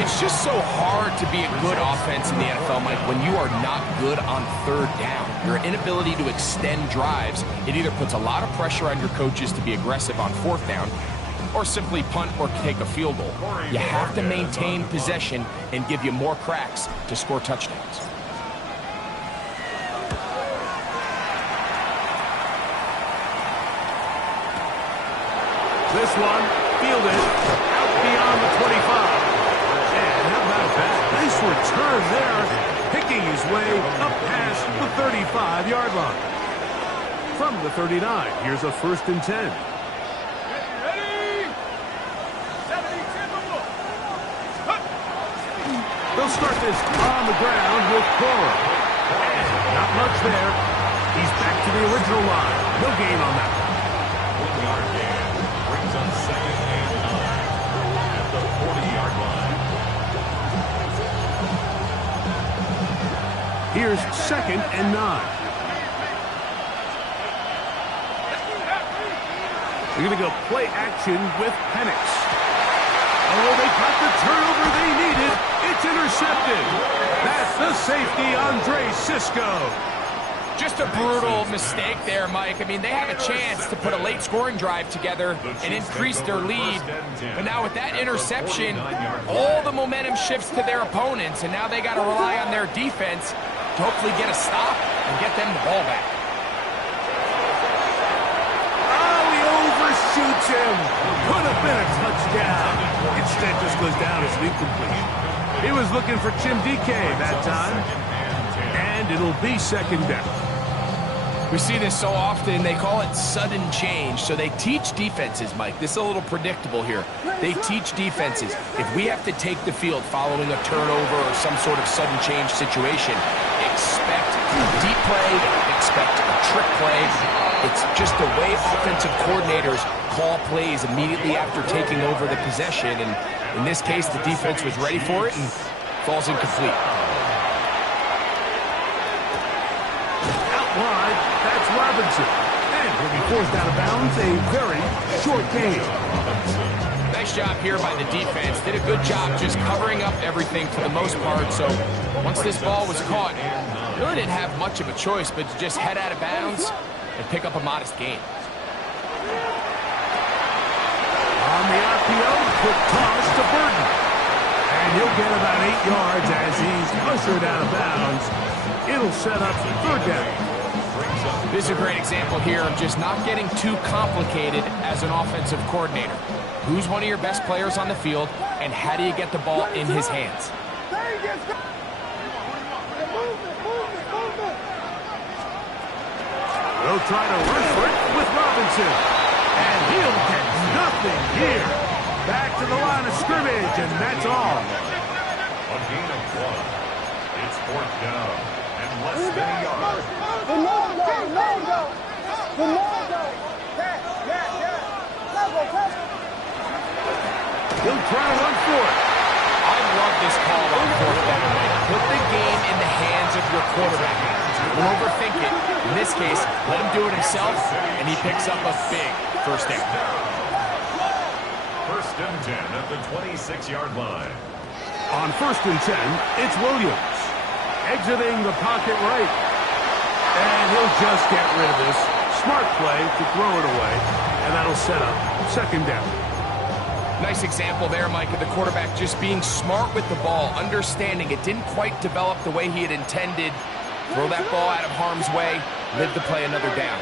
It's just so hard to be a good offense in the NFL, Mike, when you are not good on third down. Your inability to extend drives, it either puts a lot of pressure on your coaches to be aggressive on fourth down or simply punt or take a field goal. You have to maintain possession and give you more cracks to score touchdowns. This one fielded out beyond the 25. And how about that? Nice return there, picking his way up past the 35-yard line. From the 39, here's a 1st and 10. They'll start this on the ground with Cora. And not much there. He's back to the original line. No gain on that. 1 yard gain brings up 2nd and 9 at the 40-yard line. Here's 2nd and 9. They're going to go play action with Penix. Oh, they caught the turnover they needed. It's intercepted. That's the safety, Andre Cisco. Just a brutal mistake there, Mike. I mean, they have a chance to put a late scoring drive together and increase their lead. But now with that interception, all the momentum shifts to their opponents, and now they got to rely on their defense to hopefully get a stop and get them the ball back. Oh, he overshoots him. Could have been a touchdown. Instead, just goes down as an incomplete. He was looking for Tim DK that time. And it'll be 2nd down. We see this so often, they call it sudden change. So they teach defenses, Mike. This is a little predictable here. They teach defenses. If we have to take the field following a turnover or some sort of sudden change situation, expect deep play, expect a trick play. It's just the way offensive coordinators call plays immediately after taking over the possession. And in this case, the defense was ready for it and falls incomplete. Wide, that's Robinson. And he'll be forced out of bounds, a very short gain. Nice job here by the defense. Did a good job just covering up everything for the most part. So once this ball was caught, really didn't have much of a choice but to just head out of bounds and pick up a modest gain. On the RPO, quick toss to Burton. And he'll get about 8 yards as he's ushered out of bounds. It'll set up 3rd down. This is a great example here of just not getting too complicated as an offensive coordinator. Who's one of your best players on the field, and how do you get the ball in his hands? They'll try to rush for it with Robinson. And he'll get nothing here. Back to the line of scrimmage, and that's all. A gain of 1. It's 4th down and less than a yard. He'll try to run for it. I love this call on 4th down. Put the game in the hands of your quarterback. Don't overthink it. In this case, let him do it himself, and he picks up a big first down. First and 10 at the 26-yard line. On first and 10, it's Williams. Exiting the pocket right. And he'll just get rid of this. Smart play to throw it away. And that'll set up second down. Nice example there, Mike, of the quarterback just being smart with the ball, understanding it didn't quite develop the way he had intended. Throw that ball out of harm's way, live to play another down.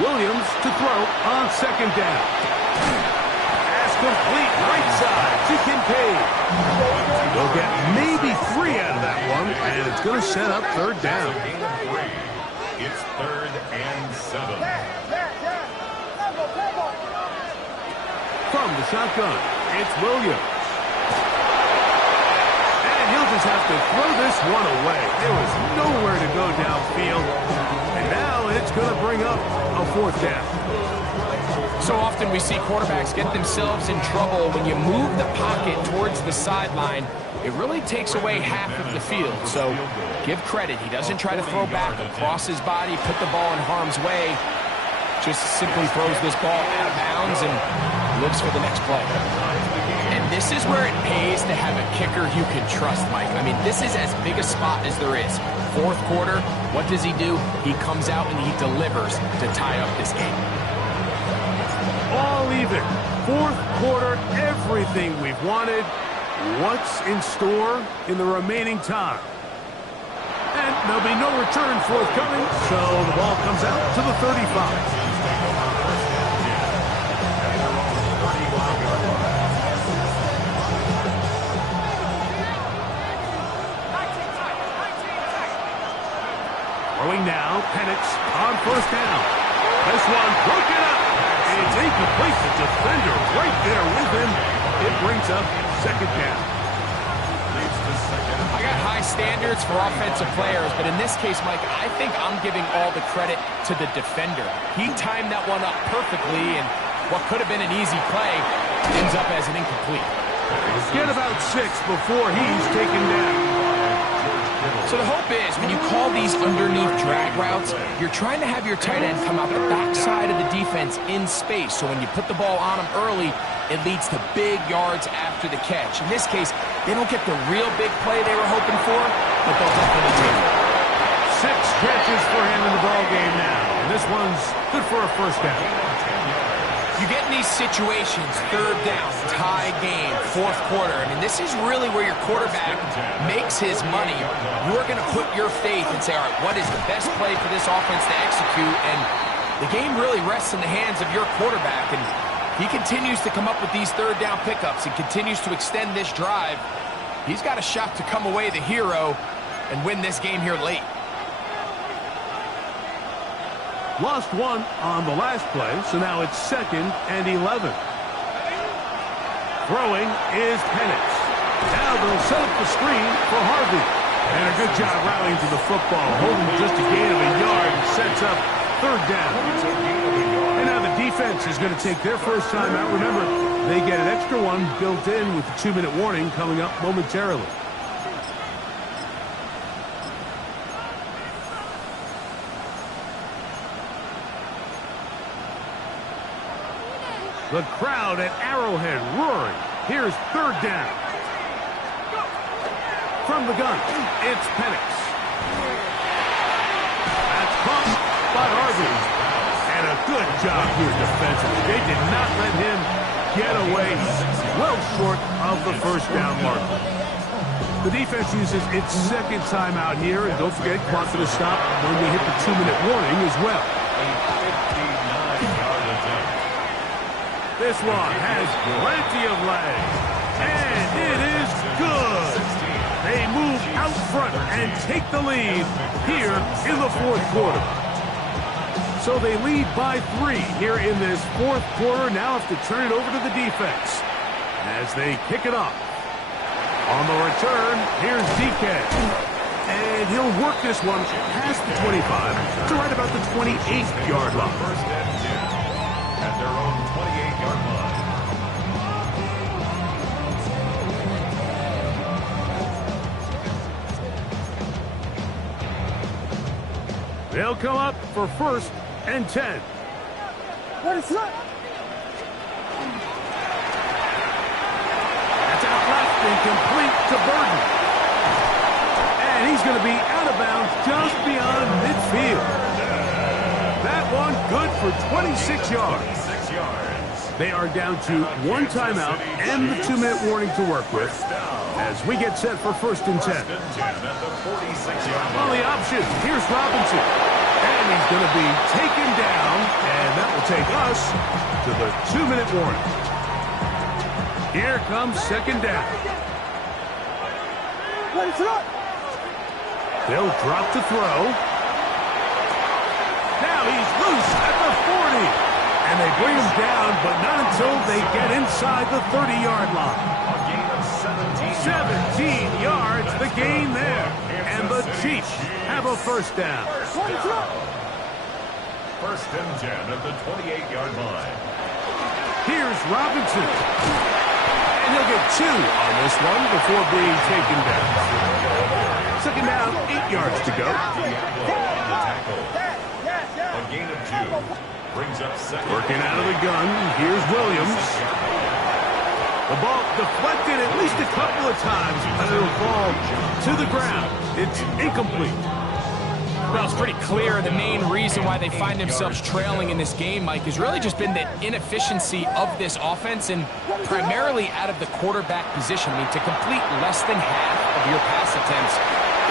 Williams to throw on second down. Pass complete right side to Kincaid. They'll get maybe 3 out of that one, and it's going to set up third down. It's 3rd and 7. From the shotgun, it's Williams. And he'll just have to throw this one away. There was nowhere to go downfield. And now it's going to bring up a fourth down. So often we see quarterbacks get themselves in trouble when you move the pocket towards the sideline. It really takes away half of the field. So give credit. He doesn't try to throw back across his body, put the ball in harm's way. Just simply throws this ball out of bounds and lives for the next play. And this is where it pays to have a kicker you can trust, Mike. I mean, this is as big a spot as there is. Fourth quarter, what does he do? He comes out and he delivers to tie up this game. All even. Fourth quarter, everything we've wanted. What's in store in the remaining time? And there'll be no return forthcoming, so the ball comes out to the 35. Throwing now, Penix on first down. This one broken up. It's incomplete. The defender right there with him. It brings up second down. I got high standards for offensive players, but in this case, Mike, I think I'm giving all the credit to the defender. He timed that one up perfectly, and what could have been an easy play ends up as an incomplete. Get about 6 before he's taken down. So the hope is when you call these underneath drag routes, you're trying to have your tight end come out the backside of the defense in space. So when you put the ball on him early, it leads to big yards after the catch. In this case, they don't get the real big play they were hoping for, but they'll definitely take it. 6 catches for him in the ball game now. And this one's good for a first down. You get in these situations, third down, tie game, fourth quarter. I mean, this is really where your quarterback makes his money. You're going to put your faith and say, all right, what is the best play for this offense to execute? And the game really rests in the hands of your quarterback. And he continues to come up with these third down pickups and continues to extend this drive. He's got a shot to come away the hero and win this game here late. Lost one on the last play, so now it's 2nd and 11. Throwing is Penix. Now they'll set up the screen for Harvey. And a good job rallying to the football, holding just a gain of a yard and sets up third down. And now the defense is going to take their first time out. Remember, they get an extra one built in with the 2-minute warning coming up momentarily. The crowd at Arrowhead roaring. Here's third down. From the gun, it's Penix. That's caught by Harvey. And a good job here defensively. They did not let him get away. Well short of the first down marker. The defense uses its second timeout here. And don't forget, clock to the stop when we hit the 2-minute warning as well. This one has plenty of leg. And it is good. They move out front and take the lead here in the fourth quarter. So they lead by 3 here in this fourth quarter. Now have to turn it over to the defense as they kick it off. On the return, here's DK. And he'll work this one past the 25 to right about the 28-yard line. First and 10 at their own 28-yard line. They'll come up for 1st and 10. That's out left and complete to Burton. And he's going to be out of bounds just beyond midfield. That one good for 26 yards. 26 yards. They are down to 1 timeout and the 2-minute warning to work with as we get set for 1st and 10. First and 10 at the 46-yard On line. the option, here's Robinson. And he's going to be taken down, and that will take us to the 2-minute warning. Here comes 2nd down. They'll drop to throw. Now he's loose at the 40. And they bring him down, but not until they get inside the 30-yard line. A gain of 17 17 yards, the gain there. And the Chiefs have a 1st down. First and 10 at the 28-yard line. Here's Robinson. And he'll get 2 on this one before being taken down. 2nd down, 8 yards to go. A gain of 2. Brings up 2nd. Working out of the gun, here's Williams. The ball deflected at least a couple of times, but it'll fall to the ground. It's incomplete. Well, it's pretty clear the main reason why they find themselves trailing in this game, Mike, has really just been the inefficiency of this offense and primarily out of the quarterback position. I mean, to complete less than half of your pass attempts,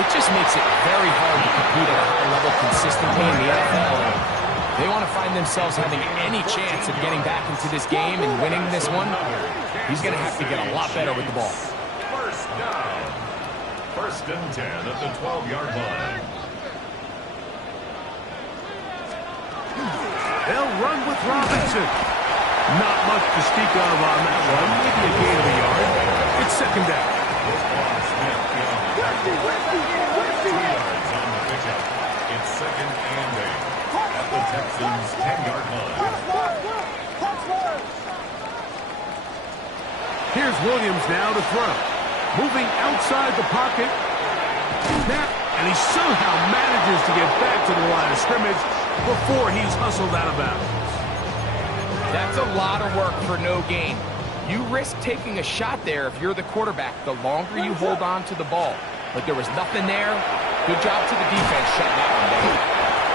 it just makes it very hard to compete at a high level consistently in the NFL. They want to find themselves having any chance of getting back into this game and winning this one. He's going to have to get a lot better with the ball. First down. First and 10 at the 12-yard line. They'll run with Robinson. Not much to speak of on that one. Maybe a gain of a yard. It's 2nd down. Smith beyond the tackle. 2 yards on the pickup. It's 2nd and 8 at the Texans' 10-yard line. Here's Williams now to throw. Moving outside the pocket. Snap, and he somehow manages to get back to the line of scrimmage before he's hustled out of bounds. That's a lot of work for no gain. You risk taking a shot there if you're the quarterback the longer you hold on to the ball. But there was nothing there. Good job to the defense shutting that one down.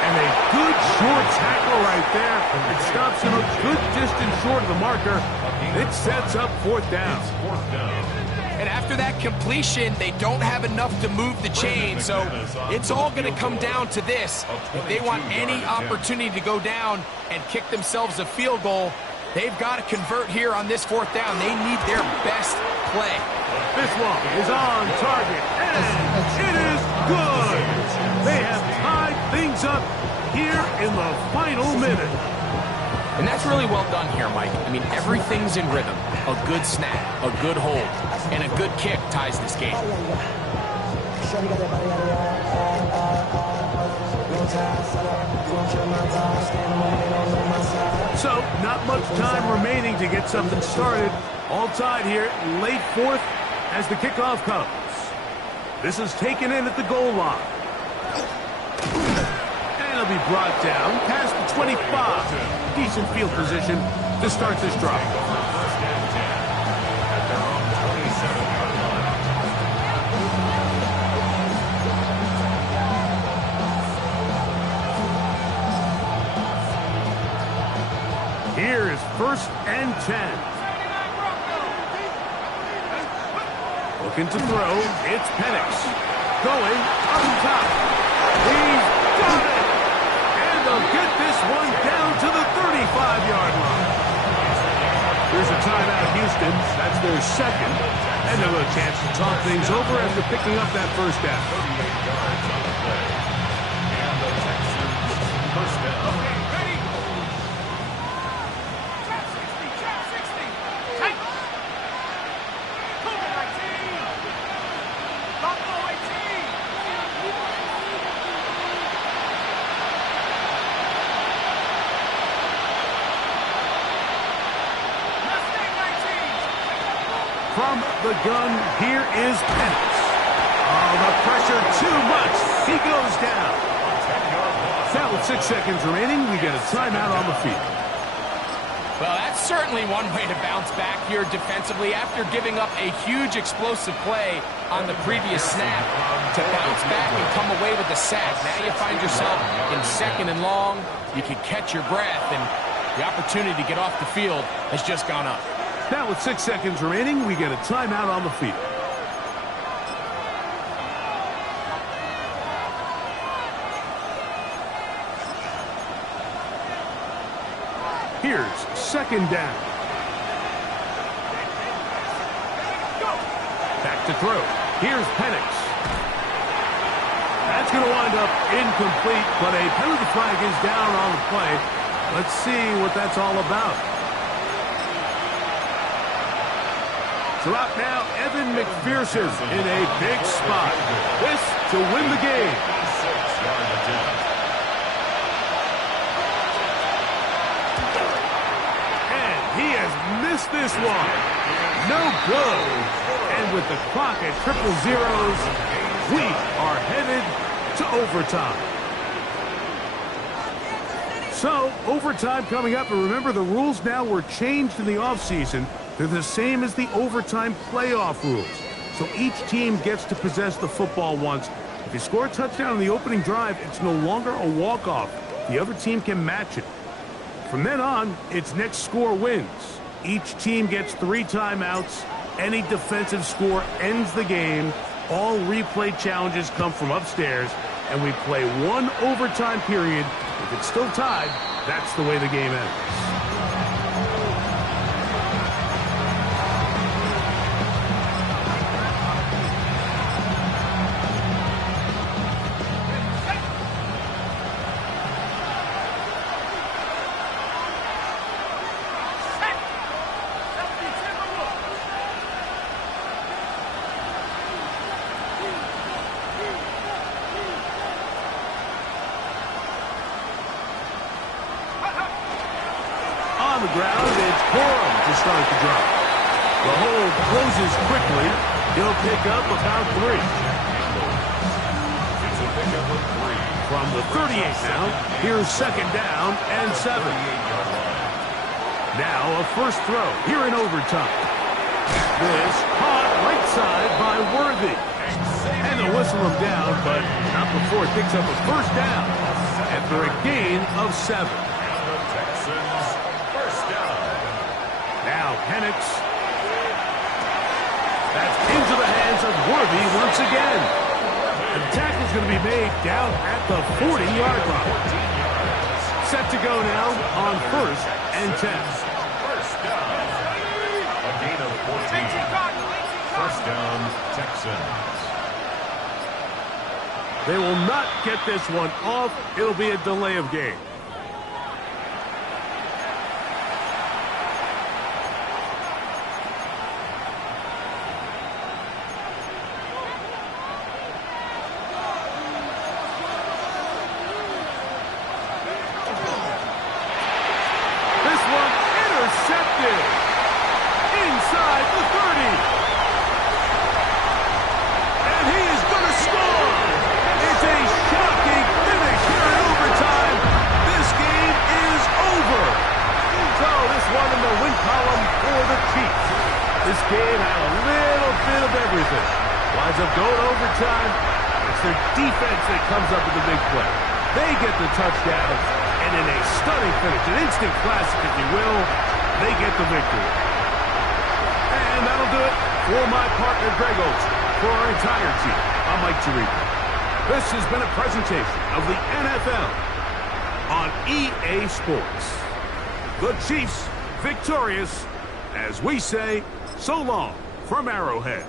And a good short tackle right there. It stops him a good distance short of the marker. It sets up 4th down. Fourth down. And after that completion, they don't have enough to move the chain, so it's all going to come down to this. If they want any opportunity to go down and kick themselves a field goal, they've got to convert here on this 4th down. They need their best play. This one is on target, and it is good. They have tied things up here in the final minute. And that's really well done here, Mike. I mean, everything's in rhythm. A good snap, a good hold, and a good kick ties this game. So, not much time remaining to get something started. All tied here, late 4th as the kickoff comes. This is taken in at the goal line. And it'll be brought down past the 25. Decent field position to start this drive. First and 10 at their own 27-yard line. Here is 1st and 10. Looking to throw, it's Penix. Going up top. He's got it! And they'll get this one down to the 35-yard line. Here's a timeout, Houston. That's their 2nd. And they'll have a chance to talk things over after picking up that 1st down. 38 yards on the play. And the Texans' 1st down. From the gun, here is Penix. Oh, the pressure too much. He goes down. A 10-yard loss Now with 6 seconds remaining, we get a timeout on the field. Well, that's certainly one way to bounce back here defensively after giving up a huge explosive play on the previous snap. To bounce back and come away with the sack. Now you find yourself in 2nd and long. You can catch your breath, and the opportunity to get off the field has just gone up. Now with 6 seconds remaining, we get a timeout on the field. Here's 2nd down. Back to throw. Here's Penix. That's going to wind up incomplete, but a penalty flag is down on the play. Let's see what that's all about. Drop now, Evan McPherson in a big spot. This to win the game. 6-yard attempt. He has missed this one. No good. And with the clock at 0-0, we are headed to overtime. So, overtime coming up. And remember, the rules now were changed in the offseason. They're the same as the overtime playoff rules. So each team gets to possess the football once. If you score a touchdown on the opening drive, it's no longer a walk-off. The other team can match it. From then on, it's next score wins. Each team gets 3 timeouts. Any defensive score ends the game. All replay challenges come from upstairs, and we play 1 overtime period. If it's still tied, that's the way the game ends. The ground, it's Corum to start the drive. The hold closes quickly. He'll pick up about 3. It's a pickup of 3. From the 38 now, here's 2nd down and 7. Now a first throw here in overtime. This caught right side by Worthy. And they'll whistle him down, but not before it picks up a first down after a gain of 7. Now Penix. That's into the hands of Worthy once again. And the tackle's going to be made down at the 40-yard line. Set to go now on 1st and 10. First down. A gain of 14. First down, Texans. They will not get this one off. It'll be a delay of game. Inside the 30. And he is going to score. It's a shocking finish here in overtime. This game is over. So this one in the win column for the Chiefs. This game had a little bit of everything. Winds up going overtime. It's their defense that comes up with the big play. They get the touchdown, and in a stunning finish, an instant classic, if you will, they get the victory. And that'll do it for my partner, Greg Olson. For our entire team, I'm Mike Tirico. This has been a presentation of the NFL on EA Sports. The Chiefs victorious, as we say, so long from Arrowhead.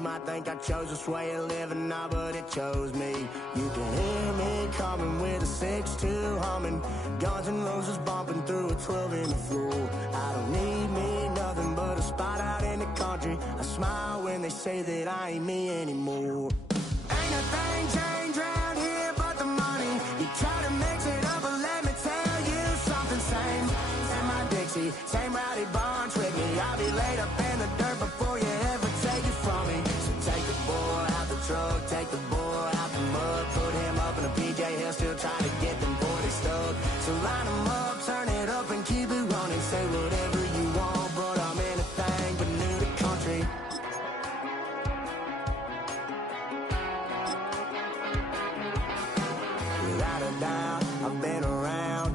You might think I chose this way of living now, but it chose me. You can hear me coming with a 6-2 humming, Guns N' Roses bumping through a 12 in the floor. I don't need me nothing but a spot out in the country. I smile when they say that I ain't me anymore. Ain't a thing changed round here but the money. You try to mix it up, but let me tell you something. Same in my Dixie, same rowdy bunch with me. I'll be laid up in the dirt before you ever take it from me. So take the boy out the truck, take the boy out the mud, put him up in a PJ Hill, still trying to get them 40 stuck. So line them up, turn it up and keep it running. Say whatever you want, but I'm anything but new to country. Without a doubt, I've been around.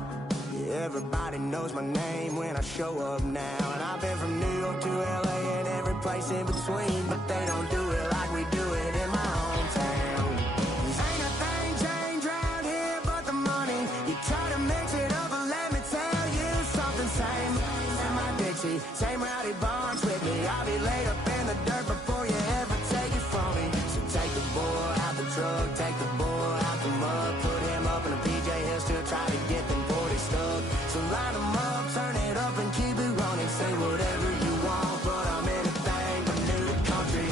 Yeah, everybody knows my name when I show up now. And I've been from New York to LA and every place in between, but they don't do it like we do it in my hometown. Ain't a thing changed round here but the money. You try to mix it up, but let me tell you something. Same in my Dixie, same rowdy bunch with me. I'll be laid up in the dirt before you ever take it from me. So take the boy out the truck, take the boy out the mud, put him up in a PJ Hill, still try to get them 40 stuck. So line them up, turn it up and keep it running. Say whatever you want, but I'm anything but new to country.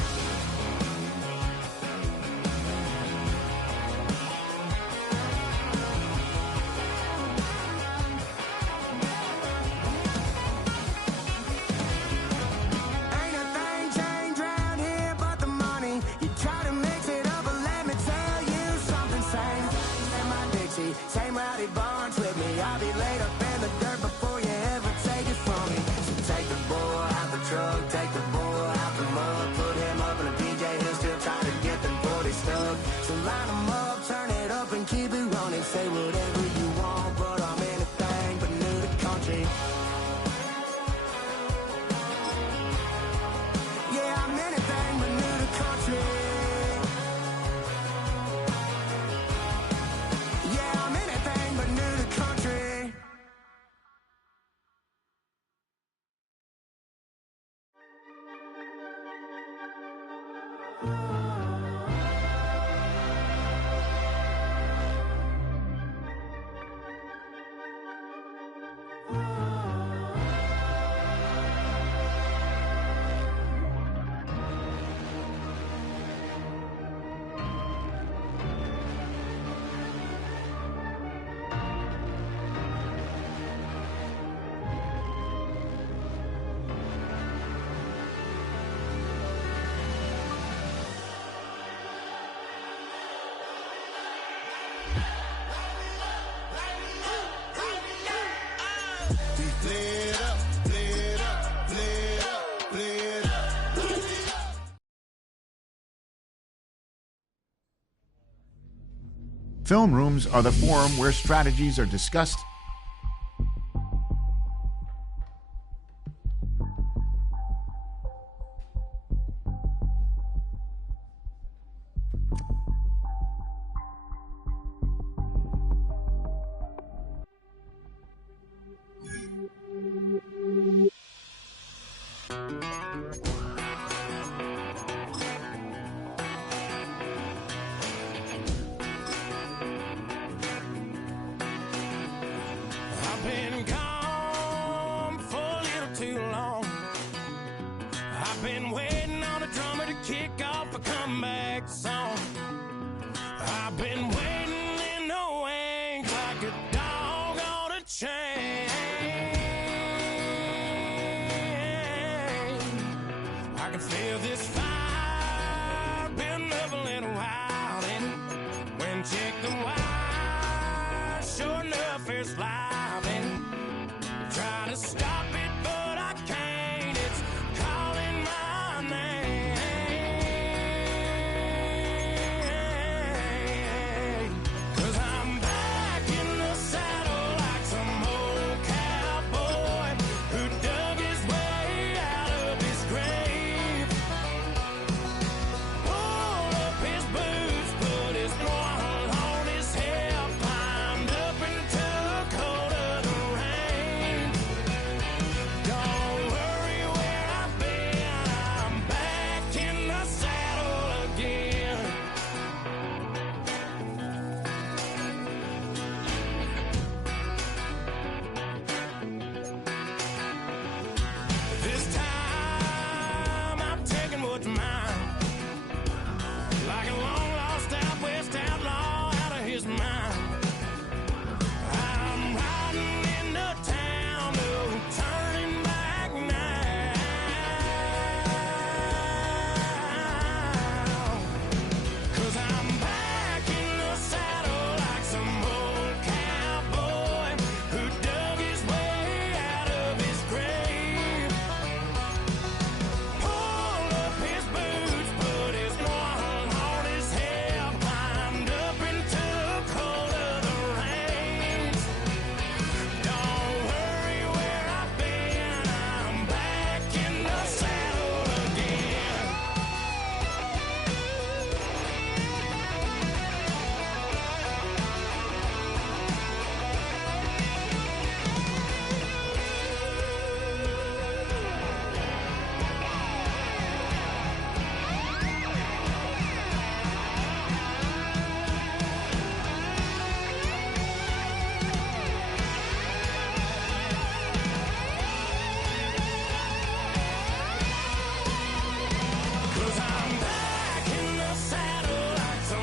Ain't a thing changed round here but the money. You try to mix it up, but let me tell you something. Same in my Dixie, same rowdy bunch with me. I'll be laid up in the dirt before you ever take it from me. So take the boy out the truck, take the boy out the mud, put him up in a PJ Hill, still trying to get them 40 stuck. So line them up, turn it up and keep it running. Say whatever you want, but I'm anything but new to country. Yeah, I'm anything but new to country. Yeah, I'm anything but new to country. Film rooms are the forum where strategies are discussed been gone for a little too long. I've been waiting on a drummer to kick off a comeback song. I've been waiting in the wings like a dog on a chain. I can feel this fire